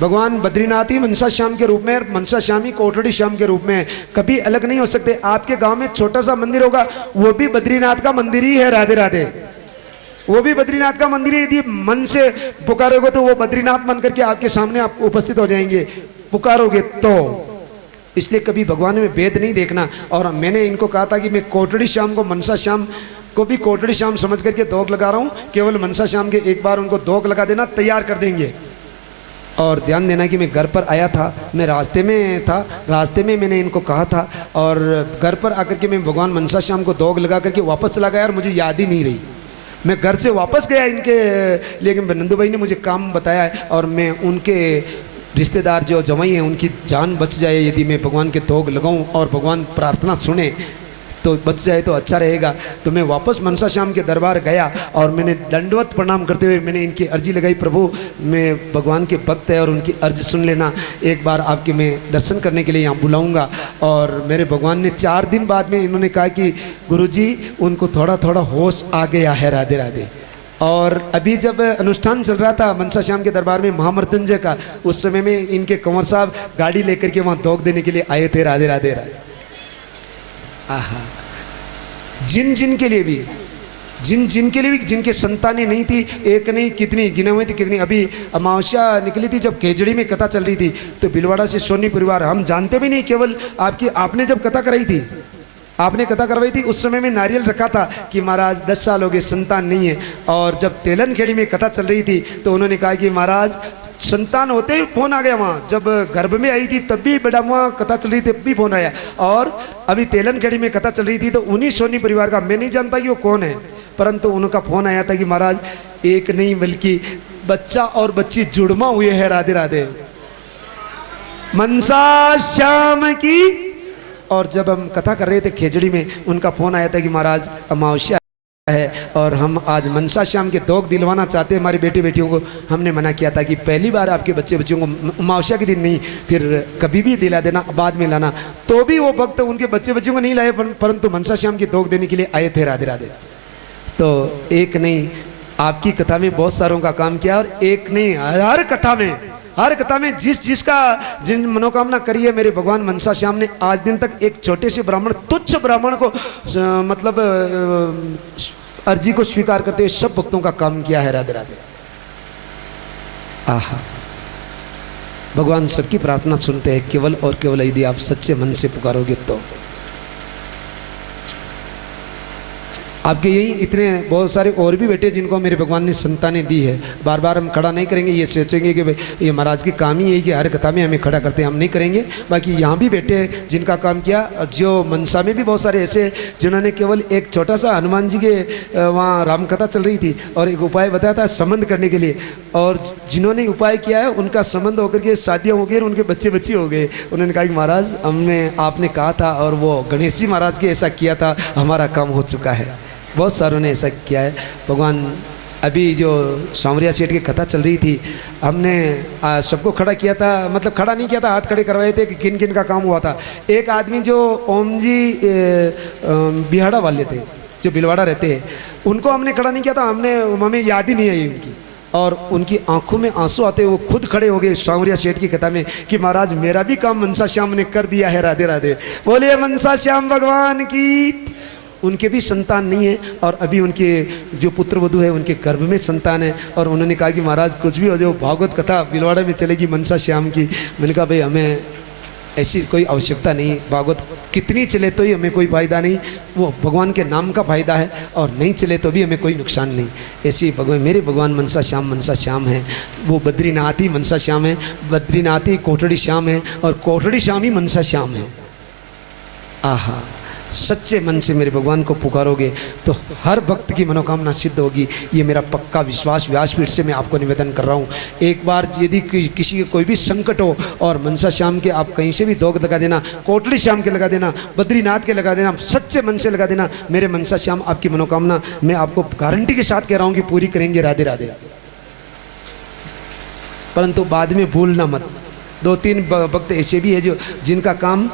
भगवान बद्रीनाथ ही मनसा श्याम के रूप में, मनसा श्याम ही कोटड़ी श्याम के रूप में, कभी अलग नहीं हो सकते। आपके गांव में छोटा सा मंदिर होगा, वो भी बद्रीनाथ का मंदिर ही है, राधे राधे, वो भी बद्रीनाथ का मंदिर है। यदि मन से पुकारोगे तो वो बद्रीनाथ मन करके आपके सामने आप उपस्थित हो जाएंगे, पुकारोगे तो। इसलिए कभी भगवान में भेद नहीं देखना। और मैंने इनको कहा था कि मैं कोटड़ी श्याम को, मनसा श्याम को भी कोटड़ी श्याम समझ करके दोग लगा रहा हूँ, केवल मनसा श्याम के एक बार उनको दोग लगा देना, तैयार कर देंगे। और ध्यान देना कि मैं घर पर आया था, मैं रास्ते में था, रास्ते में मैंने इनको कहा था, और घर पर आकर के मैं भगवान मनसा श्याम को दोग लगा करके वापस चला गया, और मुझे याद ही नहीं रही। मैं घर से वापस गया इनके, लेकिन नंदू भाई ने मुझे काम बताया है, और मैं उनके रिश्तेदार जो जवाई हैं उनकी जान बच जाए यदि मैं भगवान के दोग लगाऊं और भगवान प्रार्थना सुने तो बच जाए तो अच्छा रहेगा। तो मैं वापस मनसा श्याम के दरबार गया और मैंने दंडवत प्रणाम करते हुए मैंने इनकी अर्जी लगाई, प्रभु मैं भगवान के भक्त है और उनकी अर्ज सुन लेना, एक बार आपके मैं दर्शन करने के लिए यहाँ बुलाऊंगा। और मेरे भगवान ने 4 दिन बाद में इन्होंने कहा कि गुरुजी उनको थोड़ा थोड़ा होश आ गया है, राधे राधे। और अभी जब अनुष्ठान चल रहा था मनसा श्याम के दरबार में महामृत्युंजय का, उस समय में इनके कंवर साहब गाड़ी लेकर के वहाँ दोग देने के लिए आए थे, राधे राधे राधे। आहा, जिन के लिए भी, जिन के लिए भी जिनके संतानें नहीं थी, एक नहीं कितनी गिने हुए थे, कितनी। अभी अमावस्या निकली थी जब खेजड़ी में कथा चल रही थी, तो बिलवाड़ा से सोनी परिवार, हम जानते भी नहीं, केवल आपने जब कथा कराई थी, आपने कथा करवाई थी, उस समय में नारियल रखा था कि महाराज 10 साल हो गए संतान नहीं है। और जब तेलन खेड़ी में कथा चल रही थी तो उन्होंने कहा कि महाराज संतान होते ही फोन आ गया वहाँ, जब गर्भ में आई थी तब भी बड़ा वहाँ कथा चल रही थी तब भी फोन आया, और अभी तेलन खेड़ी में कथा चल रही थी तो उन्हीं सोनी परिवार का, मैं नहीं जानता कि वो कौन है, परंतु उनका फोन आया था कि महाराज एक नहीं बल्कि बच्चा और बच्ची जुड़मा हुए हैं, राधे राधे, मनसा श्याम की। और जब हम कथा कर रहे थे खेजड़ी में, उनका फोन आया था कि महाराज अमावस्या है और हम आज मनसा श्याम के दोग दिलवाना चाहते हैं हमारी बेटी बेटियों को। हमने मना किया था कि पहली बार आपके बच्चे बच्चियों को अमावस्या के दिन नहीं, फिर कभी भी दिला देना, बाद में लाना। तो भी वो भक्त उनके बच्चे बच्चियों को नहीं लाए, परंतु मनसा श्याम के दोग देने के लिए आए थे, राधे राधे। तो एक नहीं, आपकी कथा में बहुत सारों का काम किया, और एक नहीं हर कथा में जिसका जिन मनोकामना करी है मेरे भगवान मनसा श्याम ने आज दिन तक एक छोटे से ब्राह्मण, तुच्छ ब्राह्मण को मतलब अर्जी को स्वीकार करते हुए सब भक्तों का काम किया है, राधे राधे। आहा, भगवान सबकी प्रार्थना सुनते हैं केवल और केवल यदि आप सच्चे मन से पुकारोगे तो। आपके यही इतने बहुत सारे और भी बेटे जिनको मेरे भगवान ने संतानें दी है। बार बार हम खड़ा नहीं करेंगे, ये सोचेंगे कि ये महाराज की काम ही है कि हर कथा में हमें खड़ा करते हैं, हम नहीं करेंगे। बाकी यहाँ भी बेटे जिनका काम किया, जो मनसा में भी बहुत सारे ऐसे जिन्होंने केवल एक छोटा सा हनुमान जी के वहाँ रामकथा चल रही थी और एक उपाय बताया था संबंध करने के लिए, और जिन्होंने उपाय किया है उनका संबंध होकर के शादियाँ हो गई और उनके बच्चे बच्चे हो गए। उन्होंने कहा कि महाराज आपने कहा था और वो गणेश जी महाराज के ऐसा किया था, हमारा काम हो चुका है। बहुत सारों ने ऐसा किया है। भगवान अभी जो सांवरिया सेठ की कथा चल रही थी, हमने सबको खड़ा किया था, मतलब खड़ा नहीं किया था, हाथ खड़े करवाए थे कि किन किन का काम हुआ था। एक आदमी जो ओम जी बिहाड़ा वाले थे, जो बिलवाड़ा रहते हैं, उनको हमने खड़ा नहीं किया था, हमें याद ही नहीं आई उनकी, और उनकी आंखों में आंसू आते वो खुद खड़े हो गए सांवरिया सेठ की कथा में कि महाराज मेरा भी काम मनसा श्याम ने कर दिया है, राधे राधे। बोलिए मनसा श्याम भगवान की। उनके भी संतान नहीं है और अभी उनके जो पुत्र वधू है उनके गर्भ में संतान है, और उन्होंने कहा कि महाराज कुछ भी हो जाए भागवत कथा बिलवाड़ा में चलेगी मनसा श्याम की। मैंने कहा भाई हमें ऐसी कोई आवश्यकता नहीं, भागवत कितनी चले तो ही हमें कोई फायदा नहीं, वो भगवान के नाम का फायदा है, और नहीं चले तो भी हमें कोई नुकसान नहीं। ऐसी मेरे भगवान मनसा श्याम है, वो बद्रीनाथ ही मनसा श्याम है, बद्रीनाथ ही कोटड़ी श्याम है, और कोटड़ी श्याम ही मनसा श्याम है। आहा, सच्चे मन से मेरे भगवान को पुकारोगे तो हर भक्त की मनोकामना सिद्ध होगी। ये मेरा पक्का विश्वास व्यासपीठ से मैं आपको निवेदन कर रहा हूँ। एक बार यदि किसी के कोई भी संकट हो और मनसा श्याम के आप कहीं से भी दोग लगा देना, कोटली श्याम के लगा देना, बद्रीनाथ के लगा देना, सच्चे मन से लगा देना, मेरे मनसा श्याम आपकी मनोकामना मैं आपको गारंटी के साथ कह रहा हूँ कि पूरी करेंगे। राधे राधे। परंतु बाद में भूलना मत, 2-3 भक्त ऐसे भी है जो जिनका काम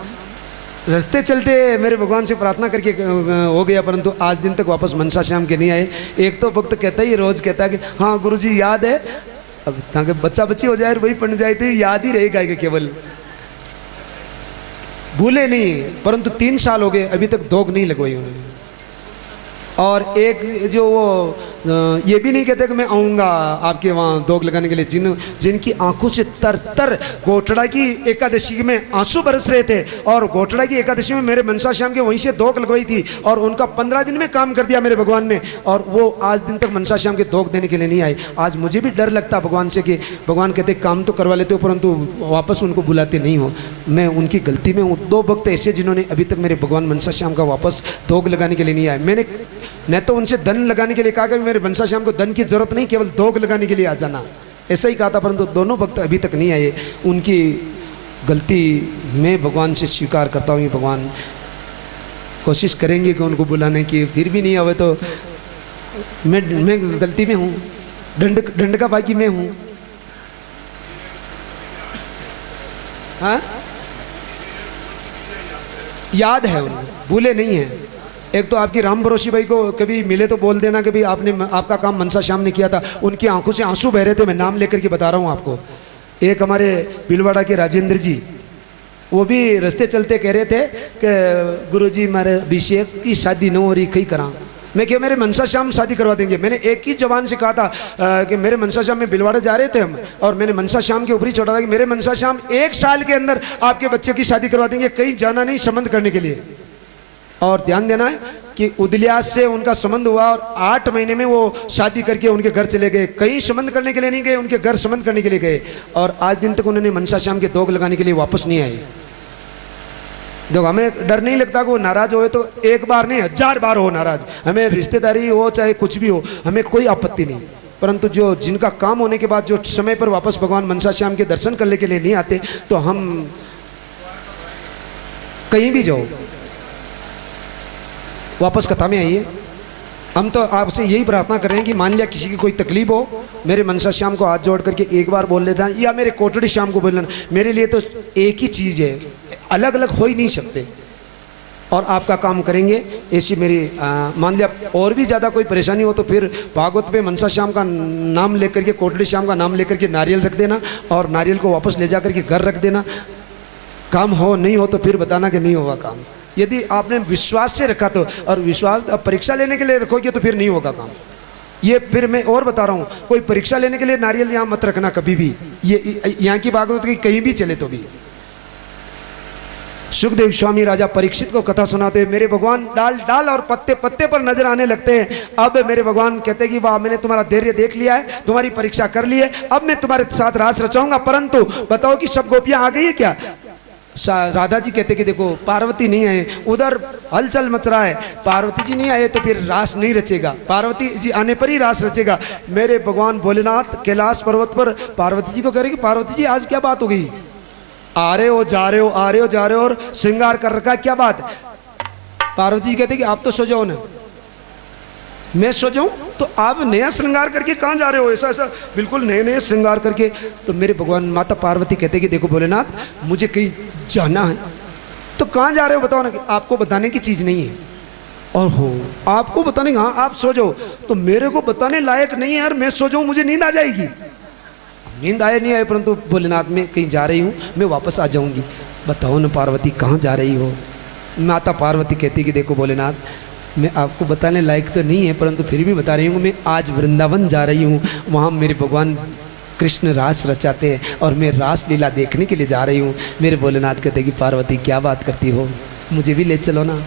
रास्ते चलते मेरे भगवान से प्रार्थना करके हो गया, परंतु आज दिन तक वापस मनसा श्याम के नहीं आए। एक तो भक्त कहता ही रोज कहता है कि हाँ गुरुजी याद है, अब ताकि बच्चा बच्ची हो जाए वही पढ़ जाए तो याद ही रहेगा कि केवल भूले नहीं। परंतु 3 साल हो गए अभी तक दोग नहीं लगवाई उन्होंने। और एक जो वो ये भी नहीं कहते कि मैं आऊँगा आपके वहाँ दोग लगाने के लिए, जिनकी आंखों से तर तर गोटड़ा की एकादशी में आंसू बरस रहे थे, और गोटड़ा की एकादशी में मेरे मनसा श्याम के वहीं से दोग लगवाई थी, और उनका 15 दिन में काम कर दिया मेरे भगवान ने, और वो आज दिन तक मनसा श्याम के दोग देने के लिए नहीं आए। आज मुझे भी डर लगता भगवान से कि भगवान कहते काम तो करवा लेते हो परंतु वापस उनको बुलाते नहीं हो। मैं उनकी गलती में हूँ। 2 भक्त ऐसे जिन्होंने अभी तक मेरे भगवान मनसा श्याम का वापस दोग लगाने के लिए नहीं आए। मैंने न तो उनसे धन लगाने के लिए कहा कि मेरे मनसा श्याम को धन की जरूरत नहीं, केवल दोग लगाने के लिए आ जाना, ऐसा ही कहा था, परंतु दोनों भक्त अभी तक नहीं आए। उनकी गलती मैं भगवान से स्वीकार करता हूँ। भगवान कोशिश करेंगे कि उनको बुलाने की, फिर भी नहीं आवे तो मैं गलती में हूँ, दंड का बाकी मैं हूँ। हाँ याद है उनको, भूले नहीं है। एक तो आपकी राम भरोसी भाई को कभी मिले तो बोल देना कि भाई आपका काम मनसा श्याम ने किया था। उनकी आंखों से आंसू बह रहे थे, मैं नाम लेकर के बता रहा हूँ आपको। एक हमारे बिलवाड़ा के राजेंद्र जी, वो भी रास्ते चलते कह रहे थे कि गुरुजी मेरे अभिषेक की शादी न हो रही, कहीं करा। मैं क्या मेरे मनसा श्याम शादी करवा देंगे। मैंने एक ही जवान से कहा था कि मेरे मनसा श्याम में बिलवाड़ा जा रहे थे हम, और मैंने मनसा श्याम के ऊपर ही छोड़ा था कि मेरे मनसा श्याम 1 साल के अंदर आपके बच्चे की शादी करवा देंगे, कहीं जाना नहीं संबंध करने के लिए। और ध्यान देना है कि उदलियास से उनका संबंध हुआ और 8 महीने में वो शादी करके उनके घर चले गए। कहीं संबंध करने के लिए नहीं गए, उनके घर संबंध करने के लिए गए, और आज दिन तक उन्होंने मनसा श्याम के दोग लगाने के लिए वापस नहीं आए। देखो हमें डर नहीं लगता कि वो नाराज हो तो 1 बार नहीं 1000 बार हो नाराज, हमें रिश्तेदारी हो चाहे कुछ भी हो, हमें कोई आपत्ति नहीं। परंतु जो जिनका काम होने के बाद जो समय पर वापस भगवान मनसा श्याम के दर्शन करने के लिए नहीं आते, तो हम कहीं भी जाओ वापस कथा में आइए। हम तो आपसे यही प्रार्थना कर रहे हैं कि मान लिया किसी की कोई तकलीफ हो, मेरे मनसा श्याम को हाथ जोड़ करके 1 बार बोल लेता है, या मेरे कोटड़ी श्याम को बोल लेना। मेरे लिए तो एक ही चीज़ है, अलग अलग हो ही नहीं सकते, और आपका काम करेंगे। ऐसी मेरी मान लिया और भी ज़्यादा कोई परेशानी हो तो फिर भागवत में मनसा श्याम का नाम लेकर के, कोटड़ी श्याम का नाम लेकर के नारियल रख देना, और नारियल को वापस ले जा करके घर रख देना। काम हो नहीं हो तो फिर बताना कि नहीं होगा काम। यदि आपने विश्वास से रखा तो, और विश्वास अब परीक्षा लेने के लिए रखोगे तो फिर नहीं होगा काम। ये फिर मैं और बता रहा हूँ, कोई परीक्षा लेने के लिए नारियल यहाँ मत रखना कभी भी। ये यहाँ की भागवत की कहीं भी चले तो भी। सुखदेव स्वामी राजा परीक्षित को कथा सुनाते हुए मेरे भगवान डाल डाल और पत्ते पत्ते पर नजर आने लगते हैं। अब मेरे भगवान कहते हैं कि वाह मैंने तुम्हारा धैर्य देख लिया है, तुम्हारी परीक्षा कर ली है, अब मैं तुम्हारे साथ रास रचाऊंगा। परंतु बताओ कि सब गोपियां आ गई है क्या? राधा जी कहते कि देखो पार्वती नहीं आए, उधर हलचल मच रहा है, पार्वती जी नहीं आए तो फिर रास नहीं रचेगा, पार्वती जी आने पर ही रास रचेगा। मेरे भगवान भोलेनाथ कैलाश पर्वत पर पार्वती जी को कह रहे कि पार्वती जी आज क्या बात हो गई, आ रहे हो जा रहे हो, आ रहे हो जा रहे हो और श्रृंगार कर रखा है, क्या बात? पार्वती जी कहते कि आप तो सो जाओ ना। मैं सो जाऊं तो आप नया श्रृंगार करके कहाँ जा रहे हो? ऐसा ऐसा बिल्कुल नए नए श्रृंगार करके। तो मेरे भगवान माता पार्वती कहते कि देखो भोलेनाथ मुझे कहीं जाना है। तो कहाँ जा रहे हो बताओ ना। कि आपको बताने की चीज़ नहीं है। और हो आपको बताने, हाँ आप सो जाओ, तो मेरे को बताने लायक नहीं है यार, मैं सो जाऊँ मुझे नींद आ जाएगी। नींद आए नहीं आए, परंतु भोलेनाथ मैं कहीं जा रही हूँ, मैं वापस आ जाऊँगी। बताओ ना पार्वती कहाँ जा रही हो? माता पार्वती कहती कि देखो भोलेनाथ मैं आपको बताने लायक तो नहीं है, परंतु फिर भी बता रही हूँ। मैं आज वृंदावन जा रही हूँ, वहाँ मेरे भगवान कृष्ण रास रचाते हैं और मैं रास लीला देखने के लिए जा रही हूँ। मेरे भोलेनाथ कहते कि पार्वती क्या बात करती हो, मुझे भी ले चलो ना।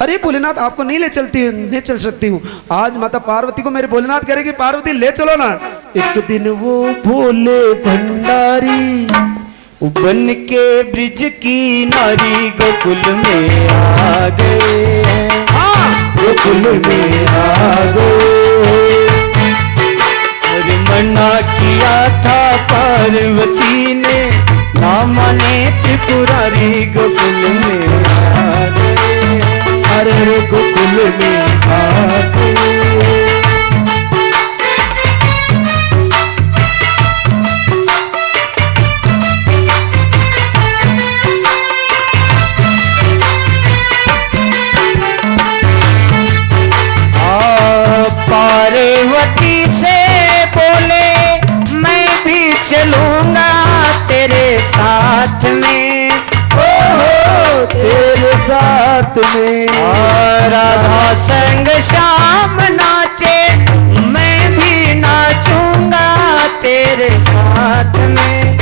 अरे भोलेनाथ आपको नहीं ले चल सकती हूँ। आज माता पार्वती को मेरे भोलेनाथ कह रहे कि पार्वती ले चलो ना। एक दिन वो भोले भंडारी बन के ब्रिज की नारी गोकुल में आ गए हैं, गोकुल में आ गए। और मना किया था पार्वती ने, ना माने त्रिपुरारी गोकुल में आ गए, अरे गोकुल में आ गए। पार्वती से बोले मैं भी चलूंगा तेरे साथ में, ओ तेरे साथ में। राधा संग श्याम नाचे मैं भी नाचूंगा तेरे साथ में,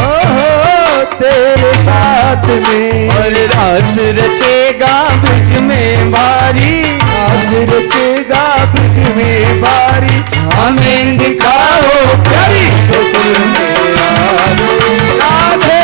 ओ तेरे साथ में। और रास रचेगा ब्रिज में भारी, रास रचेगा ब्रिज में भारी। हमें दिखाओ प्यारी गोकुल में राधे।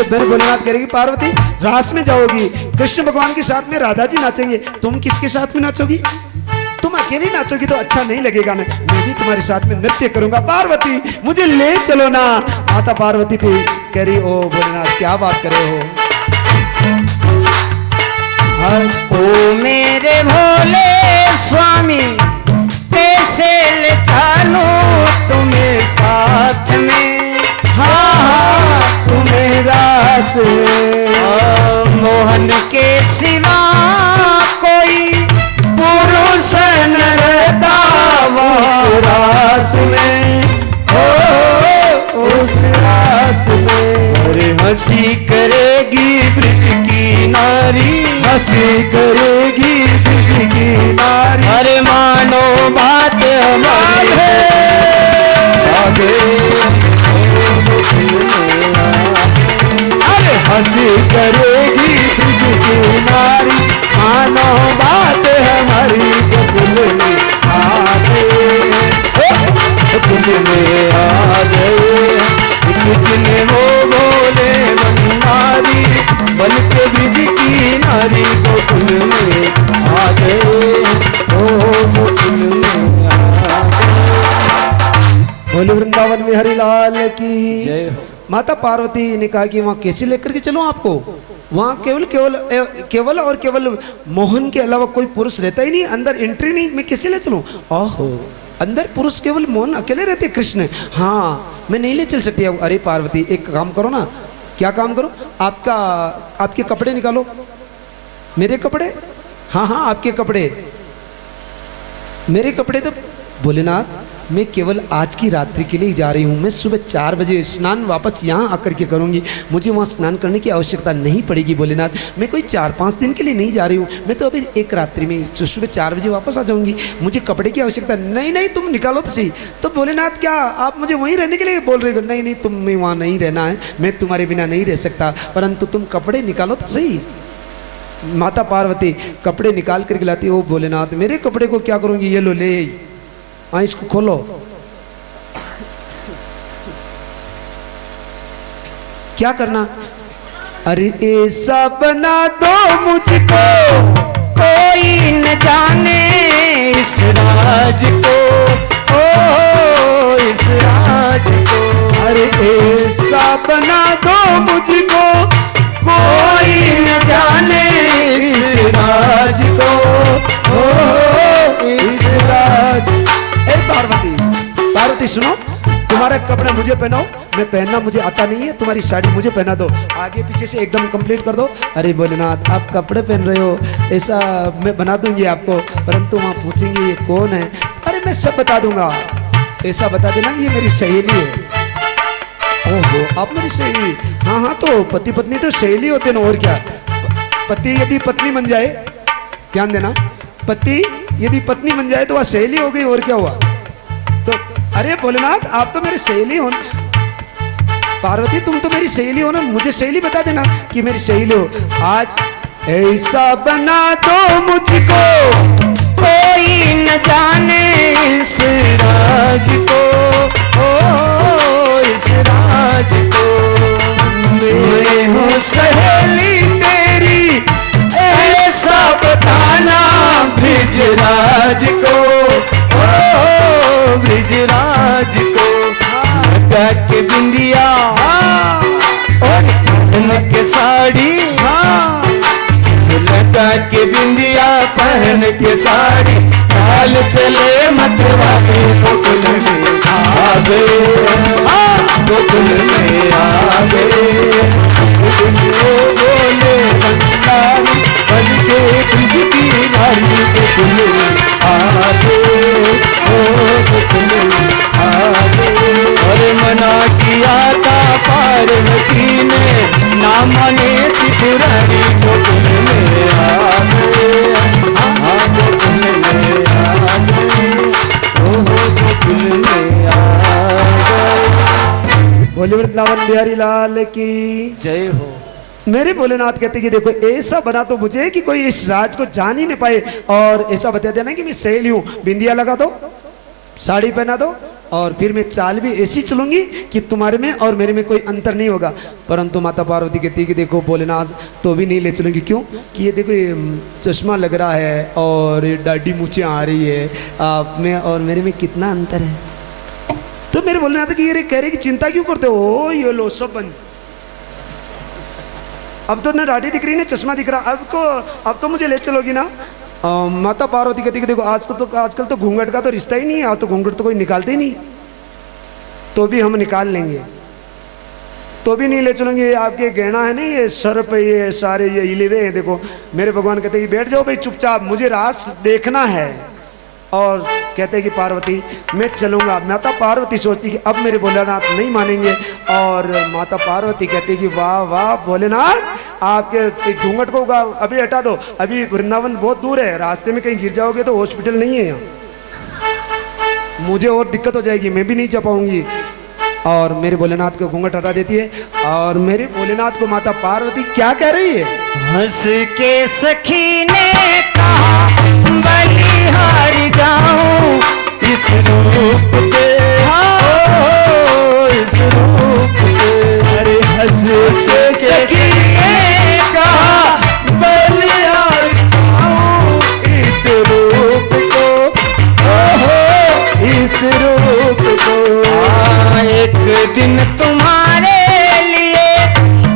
फिर भोलेनाथ करेगी पार्वती रास में जाओगी, कृष्ण भगवान के साथ में राधा जी नाचेंगे, तुम किसके साथ में नाचोगी? तुम अकेली नाचोगी तो अच्छा नहीं लगेगा ना, मैं भी तुम्हारे साथ में नृत्य करूंगा। पार्वती मुझे ले चलो ना। माता पार्वती थी कह रही ओ भोलेनाथ क्या बात करे हो। ओ मेरे भोले स्वामी कैसे ले चलूं तुम्हें साथ में, हाँ तुम्हें रास में। मोहन के सिवा कोई पुरुष न रहता वो रास में, ओ उस रास में। अरे हंसी करेगी ब्रिज की नारी, हंसी करेगी ब्रिज की नारी। अरे मानो बात हमारी अरे हंसी करेगी ब्रिज की नारी, मानो बात हमारी गोकुल में आ गए, गोकुल में आ गए। कितने वो बोले नारी बन के ब्रिज की नारी गोकुल में आ गए, ओ गोकुल में आ गए। बोले वृंदावन में हरिलाल की जय हो। माता पार्वती ने कहा कि वहाँ कैसे लेकर के चलो आपको, वहाँ केवल केवल केवल और केवल मोहन के अलावा कोई पुरुष रहता ही नहीं, अंदर एंट्री नहीं, मैं कैसे ले चलूँ? ओहो अंदर पुरुष केवल मोहन अकेले रहते कृष्ण, हाँ मैं नहीं ले चल सकती। अब अरे पार्वती एक काम करो ना। क्या काम करो? आपके कपड़े निकालो। मेरे कपड़े? हाँ हाँ आपके कपड़े, मेरे कपड़े तो भोलेनाथ मैं केवल आज की रात्रि के लिए जा रही हूँ, मैं सुबह 4 बजे स्नान वापस यहाँ आकर के करूँगी, मुझे वहाँ स्नान करने की आवश्यकता नहीं पड़ेगी भोलेनाथ। मैं कोई 4-5 दिन के लिए नहीं जा रही हूँ, मैं तो अभी एक रात्रि में सुबह 4 बजे वापस आ जाऊँगी, मुझे कपड़े की आवश्यकता नहीं। नहीं तुम निकालो तो सही। तो भोलेनाथ क्या आप मुझे वहीं रहने के लिए बोल रहे हो? नहीं नहीं तुम्हें वहाँ नहीं रहना है, मैं तुम्हारे बिना नहीं रह सकता, परंतु तुम कपड़े निकालो तो सही। माता पार्वती कपड़े निकाल कर लाती, ओ भोलेनाथ मेरे कपड़े को क्या करूँगी? ये लो ले, हाँ इसको खोलो। क्या करना? अरे ऐसा बना दो मुझको कोई न जाने इस राज को, ओ इस राज को। अरे ऐसा बना दो मुझको कोई न जाने इस राज को, ओ इस राज। पार्वती सुनो, तुम्हारा कपड़ा मुझे पहनाओ, मैं पहनना मुझे आता नहीं है, तुम्हारी साड़ी मुझे पहना दो, आगे पीछे से एकदम कंप्लीट कर दो। अरे भोलेनाथ आप कपड़े पहन रहे हो, ऐसा मैं बना दूंगी आपको, परंतु वहाँ पूछेंगे ये कौन है? अरे मैं सब बता दूंगा, ऐसा बता देना ये मेरी सहेली है। ओहो आप मेरी सहेली? हाँ हाँ तो पति पत्नी तो सहेली होते ना, और क्या। पति यदि पत्नी बन जाए, ध्यान देना, पति यदि पत्नी बन जाए तो वह सहेली हो गई, और क्या हुआ। तो अरे भोलेनाथ आप तो मेरी सहेली हो, पार्वती तुम तो मेरी सहेली हो ना, मुझे सहेली बता देना कि मेरी सहेली हो। आज ऐसा बना दो मुझको कोई न जाने इस राज को, ओ इस राज को। मैं हूँ सहेली तेरी ऐसा बताना ब्रिजराज को, ओ ब्रिजराज को। लगा के बिंदिया और पहन के साड़ी, लगा के बिंदिया पहन के साड़ी, चाल चले मतवाले गोकुल में आ गए, गोकुल में आ गए। बोले बंगाली बन के ब्रिज की नारी गोकुल में आ गए, ओ गोकुल में आ गए। और मना किया था पार्वती ने, ना माने त्रिपुरारी गोकुल में आ गए, गोकुल में आ गए, ओ गोकुल में आ गए। बोले वृंदावन बिहारी लाल की जय हो। मेरे भोलेनाथ कहते कि देखो ऐसा बना तो मुझे कि कोई इस राज को जान ही नहीं पाए, और ऐसा बता देना कि मैं सहेली हूं, बिंदिया लगा दो, साड़ी पहना दो, और फिर मैं चाल भी ऐसी चलूंगी कि तुम्हारे में और मेरे में कोई अंतर नहीं होगा। परंतु माता पार्वती कहती कि देखो भोलेनाथ तो भी नहीं ले चलूंगी। क्यों कि ये देखो ये चश्मा लग रहा है और ये दाढ़ी मूछें आ रही है, आप में और मेरे में कितना अंतर है। तो मेरे भोलेनाथ की ये कह रहे कि चिंता क्यों करते हो, ये लो सब बंद, अब तो न दाढ़ी दिख रही ना चश्मा दिख रहा, अब तो मुझे ले चलोगी ना। माता पार्वती कहती कि देखो आजकल तो घूंघट का तो रिश्ता ही नहीं है, आज तो घूंघट तो कोई निकालते ही नहीं, तो भी हम निकाल लेंगे, तो भी नहीं ले चलेंगे। ये आपके गहना है ना, ये सर पे ये सारे ये हिले हुए हैं, देखो मेरे भगवान कहते कि बैठ जाओ भाई चुपचाप, मुझे रास देखना है। और कहते कि पार्वती मैं चलूँगा। माता पार्वती सोचती कि अब मेरे भोलेनाथ नहीं मानेंगे, और माता पार्वती कहती कि वाह वाह भोलेनाथ आपके घूंघट को अभी हटा दो, अभी वृंदावन बहुत दूर है, रास्ते में कहीं गिर जाओगे तो हॉस्पिटल नहीं है यहाँ, मुझे और दिक्कत हो जाएगी, मैं भी नहीं जा पाऊंगी। और मेरे भोलेनाथ को घूंघट हटा देती है, और मेरे भोलेनाथ को माता पार्वती क्या कह रही है, हंस के सखी ने कहा बलिहार जाऊं इस रूप पे, इस रूप पे। अरे हंस से सखी ने कहा बलिहार जाऊं इस रूप को, इस रूप को। एक दिन तुम्हारे लिए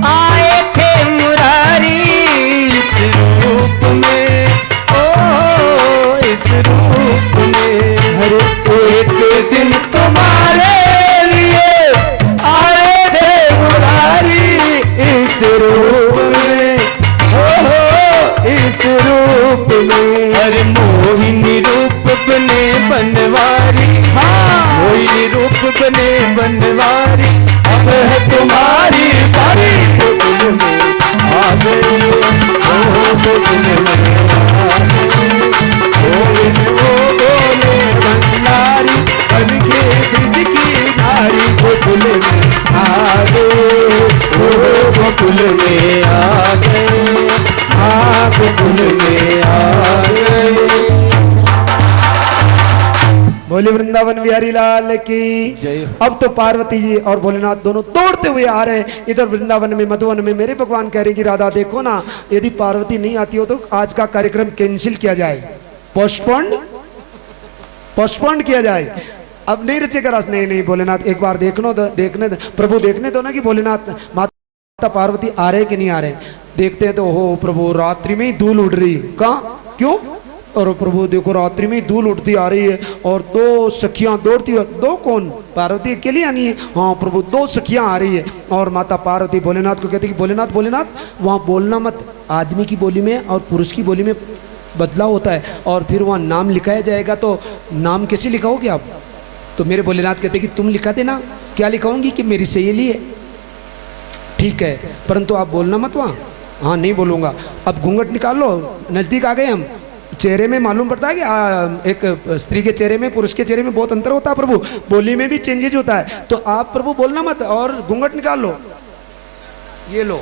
आए थे मुरारी इस रूप में, ओ इस रूप में। हर एक दिन तुम्हारे लिए आए थे मुरारी इस रूप में, ओ इस रूप में। हर मोहिनी रूप बने बनवारी, मोहिनी रूप बने बनवारी, अब है तुम्हारी बारी गोकुल में आ गई, ओ गोकुल में आ गई। ओ बोले भंडारी बन के ब्रिज की नारी गोकुल में आ गए, ओ गोकुल में आ गए, हाँ गोकुल में आ गए। बोले वृंदावन बिहारी लाल की जय। अब तो पार्वती जी और भोलेनाथ दोनों दौड़ते हुए आ रहे हैं इधर वृंदावन में, मधुवन में। मेरे भगवान कह रहे कि राधा देखो ना, यदि पार्वती नहीं आती हो तो आज का कार्यक्रम कैंसिल किया जाए, पोस्टपोन्ड किया जाए, अब नहीं रचेगा रस। नहीं भोलेनाथ एक बार देखने दो प्रभु, देखने दो ना कि भोलेनाथ माता पार्वती आ रहे कि नहीं आ रहे। देखते हैं तो हो प्रभु रात्रि में ही धूल उड़ रही, कहाँ क्यों, और प्रभु देखो रात्रि में धूल उठती आ रही है, और दो सखियां दौड़ती है, दो कौन, पार्वती अकेली आनी है, हाँ प्रभु दो सखियां आ रही है। और माता पार्वती भोलेनाथ को कहती कि भोलेनाथ वहाँ बोलना मत, आदमी की बोली में और पुरुष की बोली में बदलाव होता है, और फिर वहाँ नाम लिखाया जाएगा, तो नाम कैसे लिखाओगे आप। तो मेरे भोलेनाथ कहते कि तुम लिखा देना, क्या लिखाऊंगी कि मेरी सहेली है, ठीक है, परंतु आप बोलना मत वहाँ। हाँ नहीं बोलूँगा। अब घूंघट निकाल लो, नज़दीक आ गए हम, चेहरे में मालूम पड़ता है कि एक स्त्री के चेहरे में पुरुष के चेहरे में बहुत अंतर होता है प्रभु, बोली में भी चेंजेज होता है। तो आप प्रभु बोलना मत और घूंघट निकाल लो, ये लो।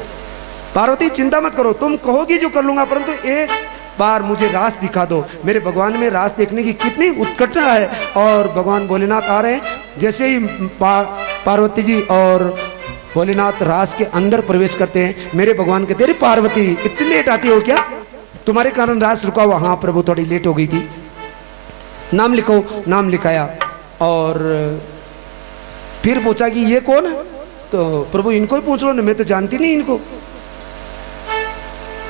पार्वती चिंता मत करो, तुम कहोगी जो कर लूंगा, परंतु एक बार मुझे रास दिखा दो। मेरे भगवान में रास देखने की कितनी उत्कंठा है। और भगवान भोलेनाथ आ रहे हैं। जैसे ही पार्वती जी और भोलेनाथ रास के अंदर प्रवेश करते हैं, मेरे भगवान कहते हैं, पार्वती इतनी लेट आती हो क्या? तुम्हारे कारण रास रुका हुआ। हाँ प्रभु थोड़ी लेट हो गई थी। नाम लिखो। नाम लिखाया और फिर पूछा कि ये कौन है? तो प्रभु इनको ही पूछ लो ना, मैं तो जानती नहीं इनको।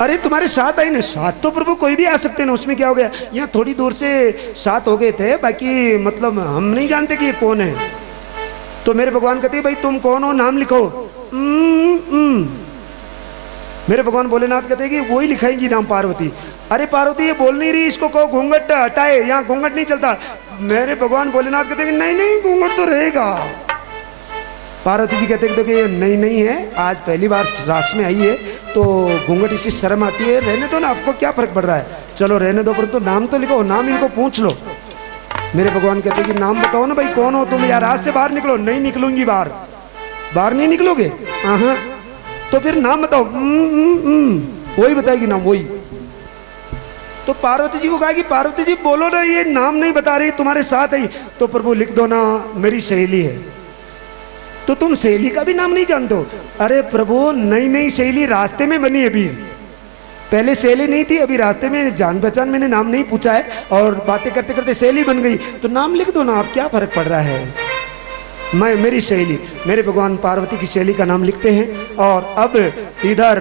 अरे तुम्हारे साथ आई ना? साथ तो प्रभु कोई भी आ सकते ना, उसमें क्या हो गया? यहाँ थोड़ी दूर से साथ हो गए थे, बाकी मतलब हम नहीं जानते कि ये कौन है। तो मेरे भगवान कहते भाई तुम कौन हो, नाम लिखो। मेरे भगवान भोलेनाथ कहते कि वही लिखाएंगी नाम पार्वती। अरे पार्वती ये बोल नहीं रही, इसको कहो घूंघट हटाए, यहाँ घूंघट नहीं चलता। मेरे भगवान भोलेनाथ कहते कि नहीं नहीं घूंघट तो रहेगा। पार्वती जी कहते कि नहीं नहीं है, आज पहली बार रास में आई है तो घूंघट इसी शर्म आती है, रहने दो ना, आपको क्या फर्क पड़ रहा है, चलो रहने दो, परंतु नाम तो लिखो, नाम इनको पूछ लो। मेरे भगवान कहते कि नाम बताओ ना भाई, कौन हो तुम? यार रात से बाहर निकलो। नहीं निकलूंगी बाहर। बाहर नहीं निकलोगे? हाँ तो फिर नाम बताओ। वही बताएगी नाम, वही। तो पार्वती जी को कहा कि पार्वती जी बोलो ना, ये नाम नहीं बता रही, तुम्हारे साथ आई। तो प्रभु लिख दो ना, मेरी सहेली है। तो तुम सहेली का भी नाम नहीं जानते हो? अरे प्रभु नई नई सहेली रास्ते में बनी अभी, पहले सहेली नहीं थी, अभी रास्ते में जान पहचान, मैंने नाम नहीं पूछा है और बातें करते करते सहेली बन गई। तो नाम लिख दो ना, आप क्या फर्क पड़ रहा है? मैं मेरी सहेली, मेरे भगवान पार्वती की सहेली का नाम लिखते हैं। और अब इधर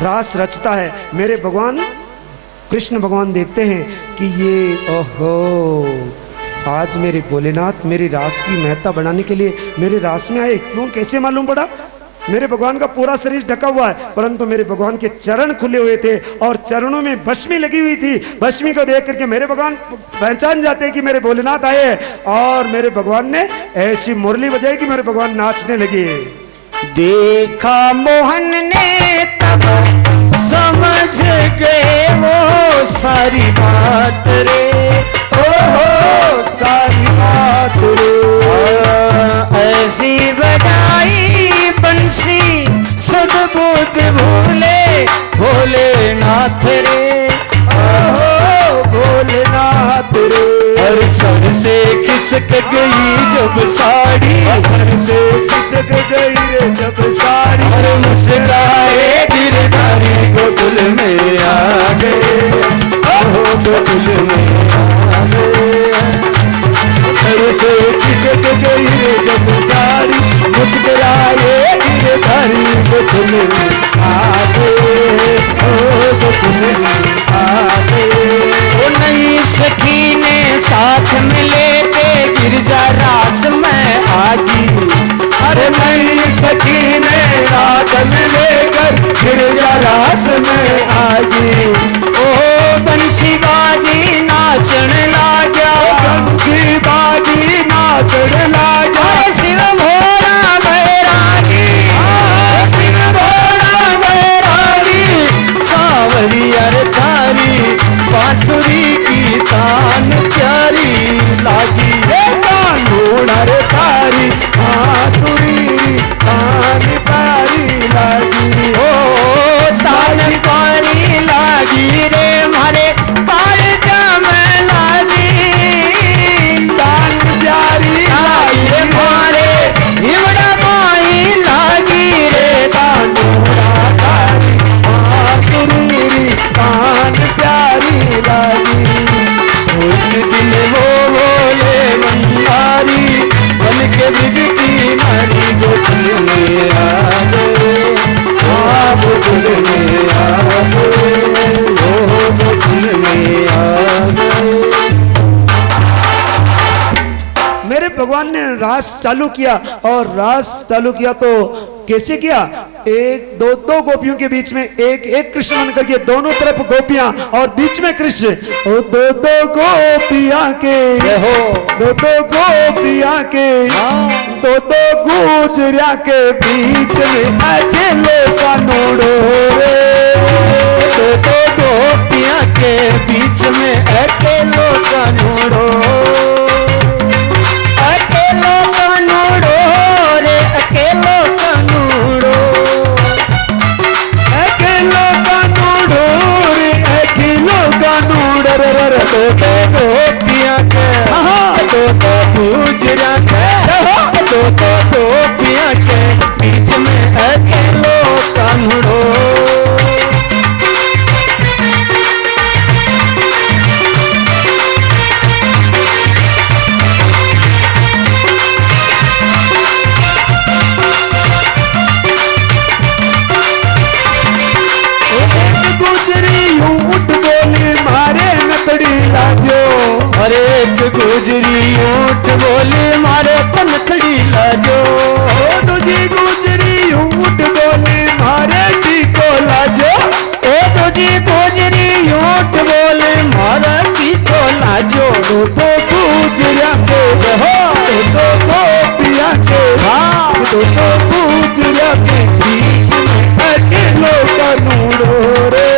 रास रचता है। मेरे भगवान कृष्ण भगवान देखते हैं कि ये ओहो, आज मेरे भोलेनाथ मेरी रास की महत्ता बढ़ाने के लिए मेरे रास में आए। क्यों, कैसे मालूम पड़ा? मेरे भगवान का पूरा शरीर ढका हुआ है, परंतु मेरे भगवान के चरण खुले हुए थे और चरणों में भस्मी लगी हुई थी। भस्मी को देख करके मेरे भगवान पहचान जाते हैं कि मेरे भोलेनाथ आए हैं। और मेरे भगवान ने ऐसी मुरली बजाई कि मेरे भगवान नाचने लगे। देखा मोहन ने तब समझ गए वो सारी बात रे, ओ सारी बात रे। ऐसी बजाई बंसी सदबुद भोले भोलेनाथ रे, ओ भोलेनाथ रे। और सर से खिसक गई जब साड़ी, सर से खिसक गई रे जब साड़ी। और मुस्कुराए गिरधारी गोकुल में आ गए, गोकुल में आ गए। सर से खिसक गई रे जब साड़ी, मुस्कुराए गिरधारी गोकुल में आ गए, गोकुल में आ गए। वो नई सखी ने साथ मिले के गिरजा रास में आगी। अरे नई सखी ने साथ मिलेकर गिरजा रास में आगी। ओ बंसी बाजी नाचन लागा, बंसी बाजी नाचन लागा। शिव भोला बैरागी, शिव भोला बैरागी। सावरी अरे तारी बांसुरी की तान प्यारी लागी, तान ढूंढ रे तारी बांसुरी तान प्यारी लागी। ओ तान प्यारी लागी रे मारे कालजा में लागी, तान प्यारी लागी रे मारे हिवड़ा माई लागी रे। तान ढूंढा तारी बांसुरी तान प्यारी लागी। उस दिन वो बोले मंदारी बन के बिजती नारी गोकुल में आ गए, गोकुल में आ गए, गोकुल में आ गए। मेरे भगवान ने रास चालू किया और रास चालू किया तो कैसे किया? एक दो दो गोपियों के बीच में एक एक कृष्ण बन करके, दोनों तरफ गोपियां और बीच में कृष्ण। और दो दो गोपियां के हो, दो दो गोपियां के, दो दो गुजरिया के बीच में अकेले का नोड़ो रे। दो दो गोपियां गुजरी यूं उठ बोली मारे नथड़ी लाजो। अरे एक गुजरी ऊंट बोले मारे पनथड़ी लाजो। दूजी गुजरी यूं उठ बोली मारे टीको लाजो। ए दूजी गुजरी ऊंट बोले मारे टीको लाजो। तो गुजरिया के हो तो गोपिया के हाँ तो गुजरिया के बीच में अकेलो कनूड़ो रे।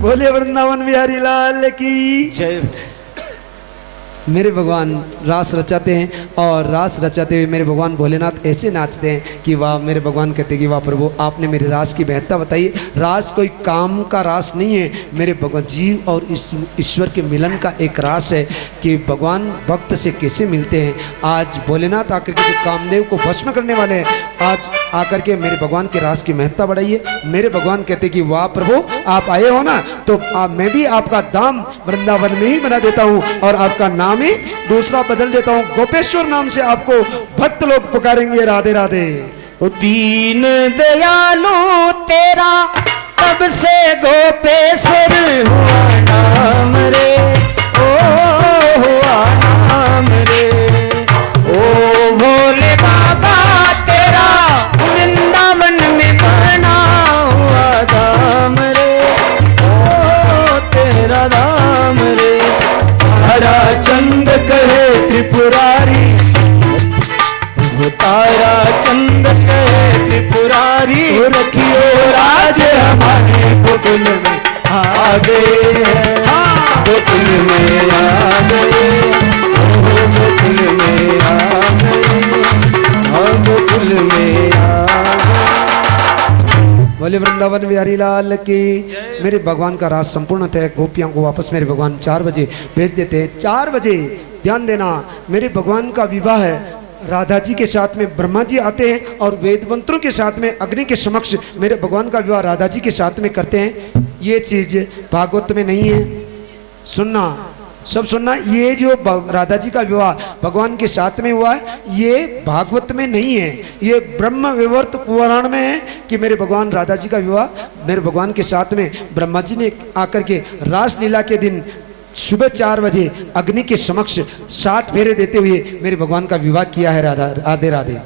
बोले वृंदावन बिहारी लाल की जय। मेरे भगवान रास रचाते हैं और रास रचाते हुए मेरे भगवान भोलेनाथ ऐसे नाचते हैं कि वाह। मेरे भगवान कहते हैं कि वाह प्रभु आपने मेरे रास की महत्ता बताई। रास कोई काम का रास नहीं है, मेरे भगवान जीव और ईश्वर के मिलन का एक रास है कि भगवान भक्त से कैसे मिलते हैं। आज भोलेनाथ आकर के जो कामदेव को भस्म करने वाले हैं, आज आकर के मेरे भगवान के रास की महत्ता बढ़ाइए। मेरे भगवान कहते कि वाह प्रभु आप आए हो ना, तो मैं भी आपका दाम वृंदावन में ही बना देता हूँ और आपका नाम ही दूसरा बदल देता हूँ। गोपेश्वर नाम से आपको भक्त लोग पुकारेंगे। राधे राधे। ओ दीन दयालु तेरा तब से गोपेश्वर हुआ नाम रे। ओ हुआ नाम रे। ओ भोले बाबा तेरा वृंदावन में बना हुआ धाम रे। ओ तेरा धाम रे। तारा चंद कहे त्रिपुरारी, वो तारा चंद कहे त्रिपुरारी। रखियो राज हमारे गोकुल में आ गए हैं। गोकुल में आ गए, गोकुल में आ गए, गोकुल में आ गए। बोले वृंदावन बिहारी लाल की। मेरे भगवान का राज संपूर्ण होता है। गोपियों को वापस मेरे भगवान 4 बजे भेज देते हैं। 4 बजे ध्यान देना, मेरे भगवान का विवाह है। राधा जी के साथ में ब्रह्मा जी आते हैं और वेद मंत्रों के साथ में अग्नि के समक्ष मेरे भगवान का विवाह राधा जी के साथ में करते हैं। ये चीज भागवत में नहीं है, सुनना सब सुनना। ये जो राधा जी का विवाह भगवान के साथ में हुआ है, ये भागवत में नहीं है, ये ब्रह्म विवर्त पुराण में है कि मेरे भगवान राधा जी का विवाह मेरे भगवान के साथ में ब्रह्मा जी ने आकर के रास लीला के दिन सुबह 4 बजे अग्नि के समक्ष 60 फेरे देते हुए मेरे भगवान का विवाह किया है। राधा राधे राधे।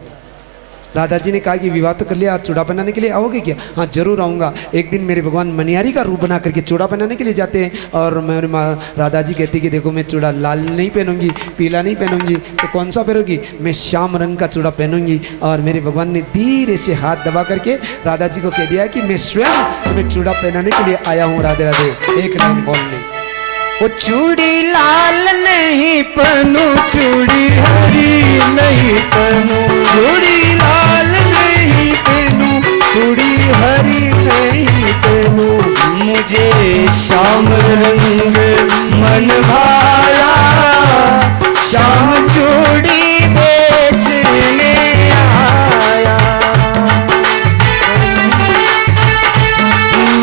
राधा जी ने कहा कि विवाह तो कर लिया, आज चूड़ा पहनाने के लिए आओगे क्या? हाँ जरूर आऊँगा। एक दिन मेरे भगवान मनिहारी का रूप बना करके चूड़ा पहनाने के लिए जाते हैं और मेरी माँ राधा जी कहती कि देखो मैं चूड़ा लाल नहीं पहनूंगी, पीला नहीं पहनूंगी, तो कौन सा पहनूंगी? मैं श्याम रंग का चूड़ा पहनूंगी। और मेरे भगवान ने धीरे से हाथ दबा करके राधा जी को कह दिया कि मैं स्वयं तुम्हें चूड़ा पहनाने के लिए आया हूँ। राधे राधे। एक लाइन बोलने। वो चूड़ी लाल नहीं पहनू, चूड़ी हरी नहीं पहनू। चूड़ी लाल नहीं पहनू, चूड़ी हरी नहीं पहनू। मुझे श्याम रंग मन भाया, श्याम चूड़ी बेचने आया।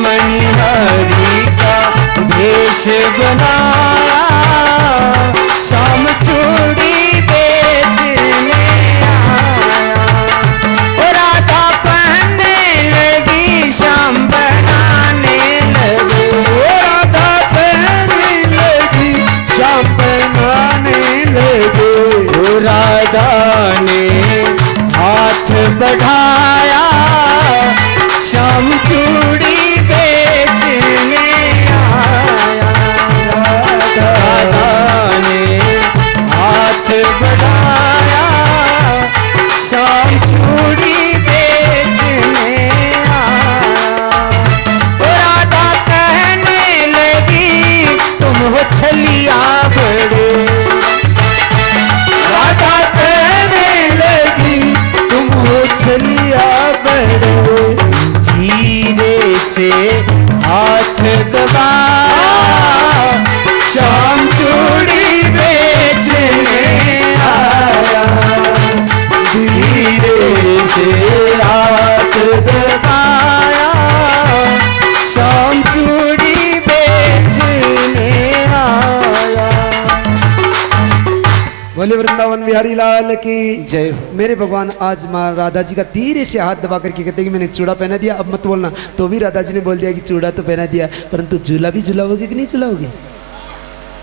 मनिहारी का भेष बनाया, श्याम चूड़ी बेचने आया। और राधा पहनने लगी, श्याम बनाने लगे। राधा पहनने वृंदावन बिहारी लाल की जय। मेरे भगवान आज माँ राधा जी का धीरे से हाथ दबा करके कहते कि मैंने चूड़ा पहना दिया, अब मत बोलना। तो भी राधा जी ने बोल दिया कि चूड़ा तो पहना दिया, परंतु झूला भी झुलाओगे कि नहीं झुलाओगे?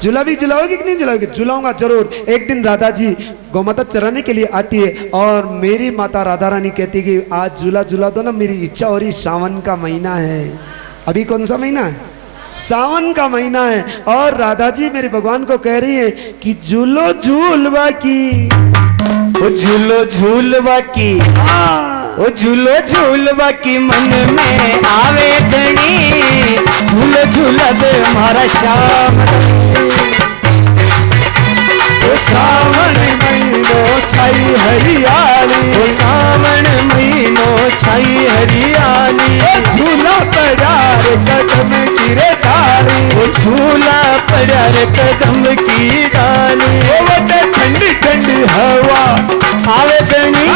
झूला भी झुलाओगे कि नहीं झुलाओगे? झुलाऊंगा जरूर। एक दिन राधा जी गौमाता चराने के लिए आती है और मेरी माता राधा रानी कहती है कि आज झूला झुला दो ना, मेरी इच्छा हो रही। सावन का महीना है, अभी कौन सा महीना है? सावन का महीना है। और राधा जी मेरे भगवान को कह रही है कि झूलो झूलवा की, ओ झूलो झूलवा की, ओ झूलो झूलवा की मन में आवे धनी, झूलो झूला दे हमारा श्याम। ओ सावन महीनो छाई हरियाली, ओ सावन महीनो छाई हरियाली, ओ झूला पड़ार कदम की रे डाली, ओ झूला पड़ार कदम की डाली, ओ वटे ठंडी ठंडी हवा आवे धनी,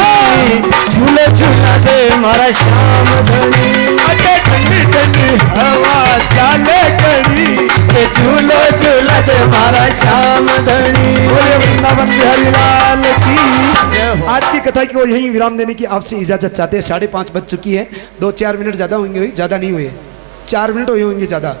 झूला झूला दे मारा श्याम धनी, वटे ठंडी ठंडी हवा चाले कड़ी, झूलो झूला दे मारा श्याम धनी। बोले वृंदावन बिहारी लाल की। आज की कथा को यहीं विराम देने की आपसे इजाजत चाहते हैं। 5:30 बज चुकी है, 2-4 मिनट ज़्यादा होंगे, ज़्यादा नहीं हुए, 4 मिनट हुए होंगे ज़्यादा,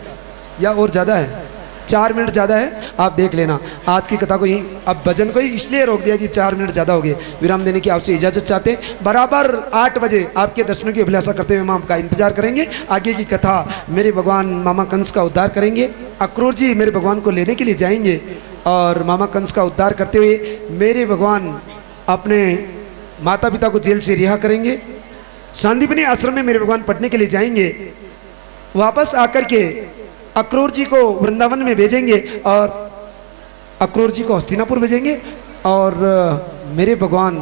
या और ज़्यादा है, 4 मिनट ज़्यादा है, आप देख लेना। आज की कथा को यहीं, अब भजन को ही इसलिए रोक दिया कि 4 मिनट ज़्यादा हो गए। विराम देने की आपसे इजाज़त चाहते हैं। बराबर 8 बजे आपके दर्शनों की अभिलाषा करते हुए हम आपका इंतजार करेंगे। आगे की कथा मेरे भगवान मामा कंस का उद्धार करेंगे। अक्रूर जी मेरे भगवान को लेने के लिए जाएंगे और मामा कंस का उद्धार करते हुए मेरे भगवान अपने माता पिता को जेल से रिहा करेंगे। सांदीपनी आश्रम में मेरे भगवान पढ़ने के लिए जाएंगे। वापस आकर के अक्रूर जी को वृंदावन में भेजेंगे और अक्रूर जी को हस्तिनापुर भेजेंगे और मेरे भगवान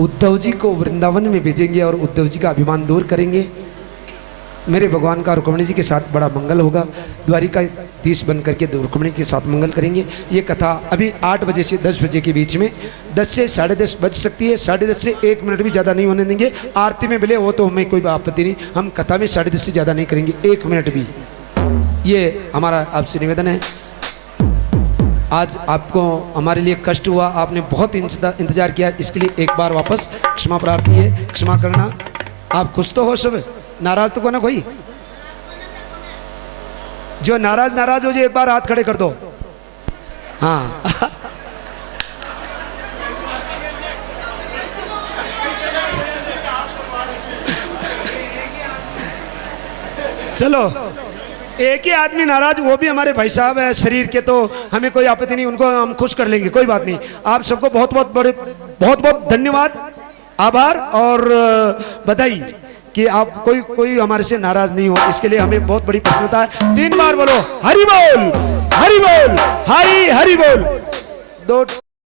उद्धव जी को वृंदावन में भेजेंगे और उद्धव जी का अभिमान दूर करेंगे। मेरे भगवान का रुक्मिणी जी के साथ बड़ा मंगल होगा। द्वारिकाधीश बन करके रुक्मिणी के साथ मंगल करेंगे। ये कथा अभी 8 बजे से 10 बजे के बीच में, 10 से 10:30 बज सकती है। 10:30 से 1 मिनट भी ज़्यादा नहीं होने देंगे। आरती में मिले वो तो हमें कोई आपत्ति नहीं, हम कथा में 10:30 से ज़्यादा नहीं करेंगे, 1 मिनट भी। ये हमारा आपसे निवेदन है। आज आपको हमारे लिए कष्ट हुआ, आपने बहुत इंतजार किया, इसके लिए एक बार वापस क्षमा प्रार्थी है, क्षमा करना। आप खुश तो हो सब, नाराज तो को ना कोई? जो नाराज हो जो एक बार हाथ खड़े कर दो। हाँ चलो, एक ही आदमी नाराज, वो भी हमारे भाई साहब है शरीर के, तो हमें कोई आपत्ति नहीं, उनको हम खुश कर लेंगे, कोई बात नहीं। आप सबको बहुत बहुत धन्यवाद, आभार और बधाई कि आप कोई हमारे से नाराज नहीं हो, इसके लिए हमें बहुत बड़ी प्रसन्नता है। 3 बार बोलो हरि बोल, हरि बोल, हरि हरि बोल। 2